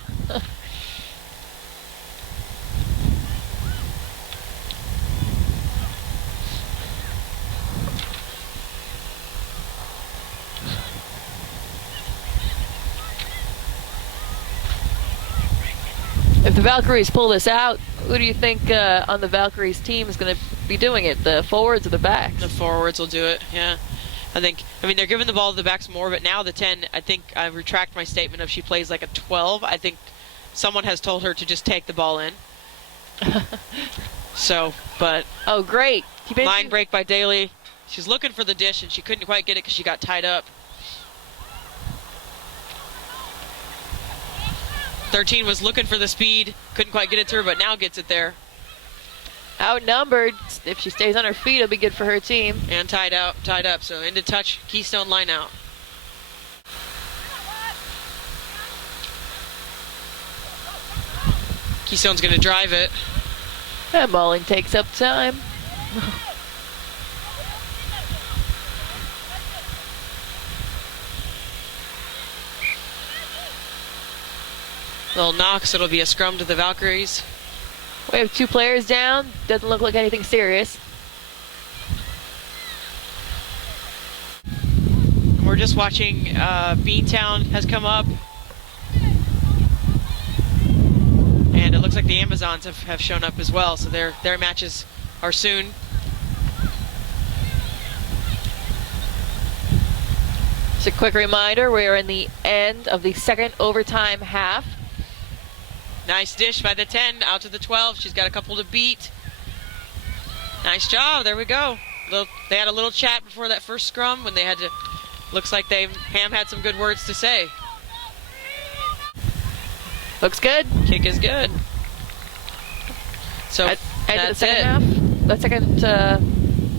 If the Valkyries pull this out, who do you think on the Valkyries team is going to be doing it? The forwards or the backs? The forwards will do it, yeah. I mean, they're giving the ball to the backs more, but now the 10, I think I retract my statement of she plays like a 12. I think someone has told her to just take the ball in. So, but... Oh, great. Line break by Daly. She's looking for the dish, and she couldn't quite get it because she got tied up. 13 was looking for the speed, couldn't quite get it to her, but now gets it there. Outnumbered. If she stays on her feet, it'll be good for her team. And tied up, so into touch, Keystone line out. Keystone's gonna drive it. That mauling takes up time. Little knocks, it'll be a scrum to the Valkyries. We have 2 players down. Doesn't look like anything serious. And we're just watching Beantown has come up. And it looks like the Amazons have shown up as well, so their matches are soon. Just a quick reminder, we are in the end of the second overtime half. Nice dish by the 10, out to the 12. She's got a couple to beat. Nice job, there we go. They had a little chat before that first scrum when they had to, looks like Ham had some good words to say. Looks good. Kick is good. So that's it. The second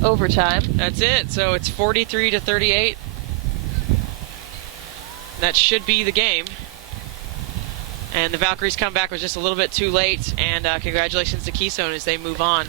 overtime. That's it, so it's 43-38. That should be the game. And the Valkyries come back was just a little bit too late, and congratulations to Keystone as they move on.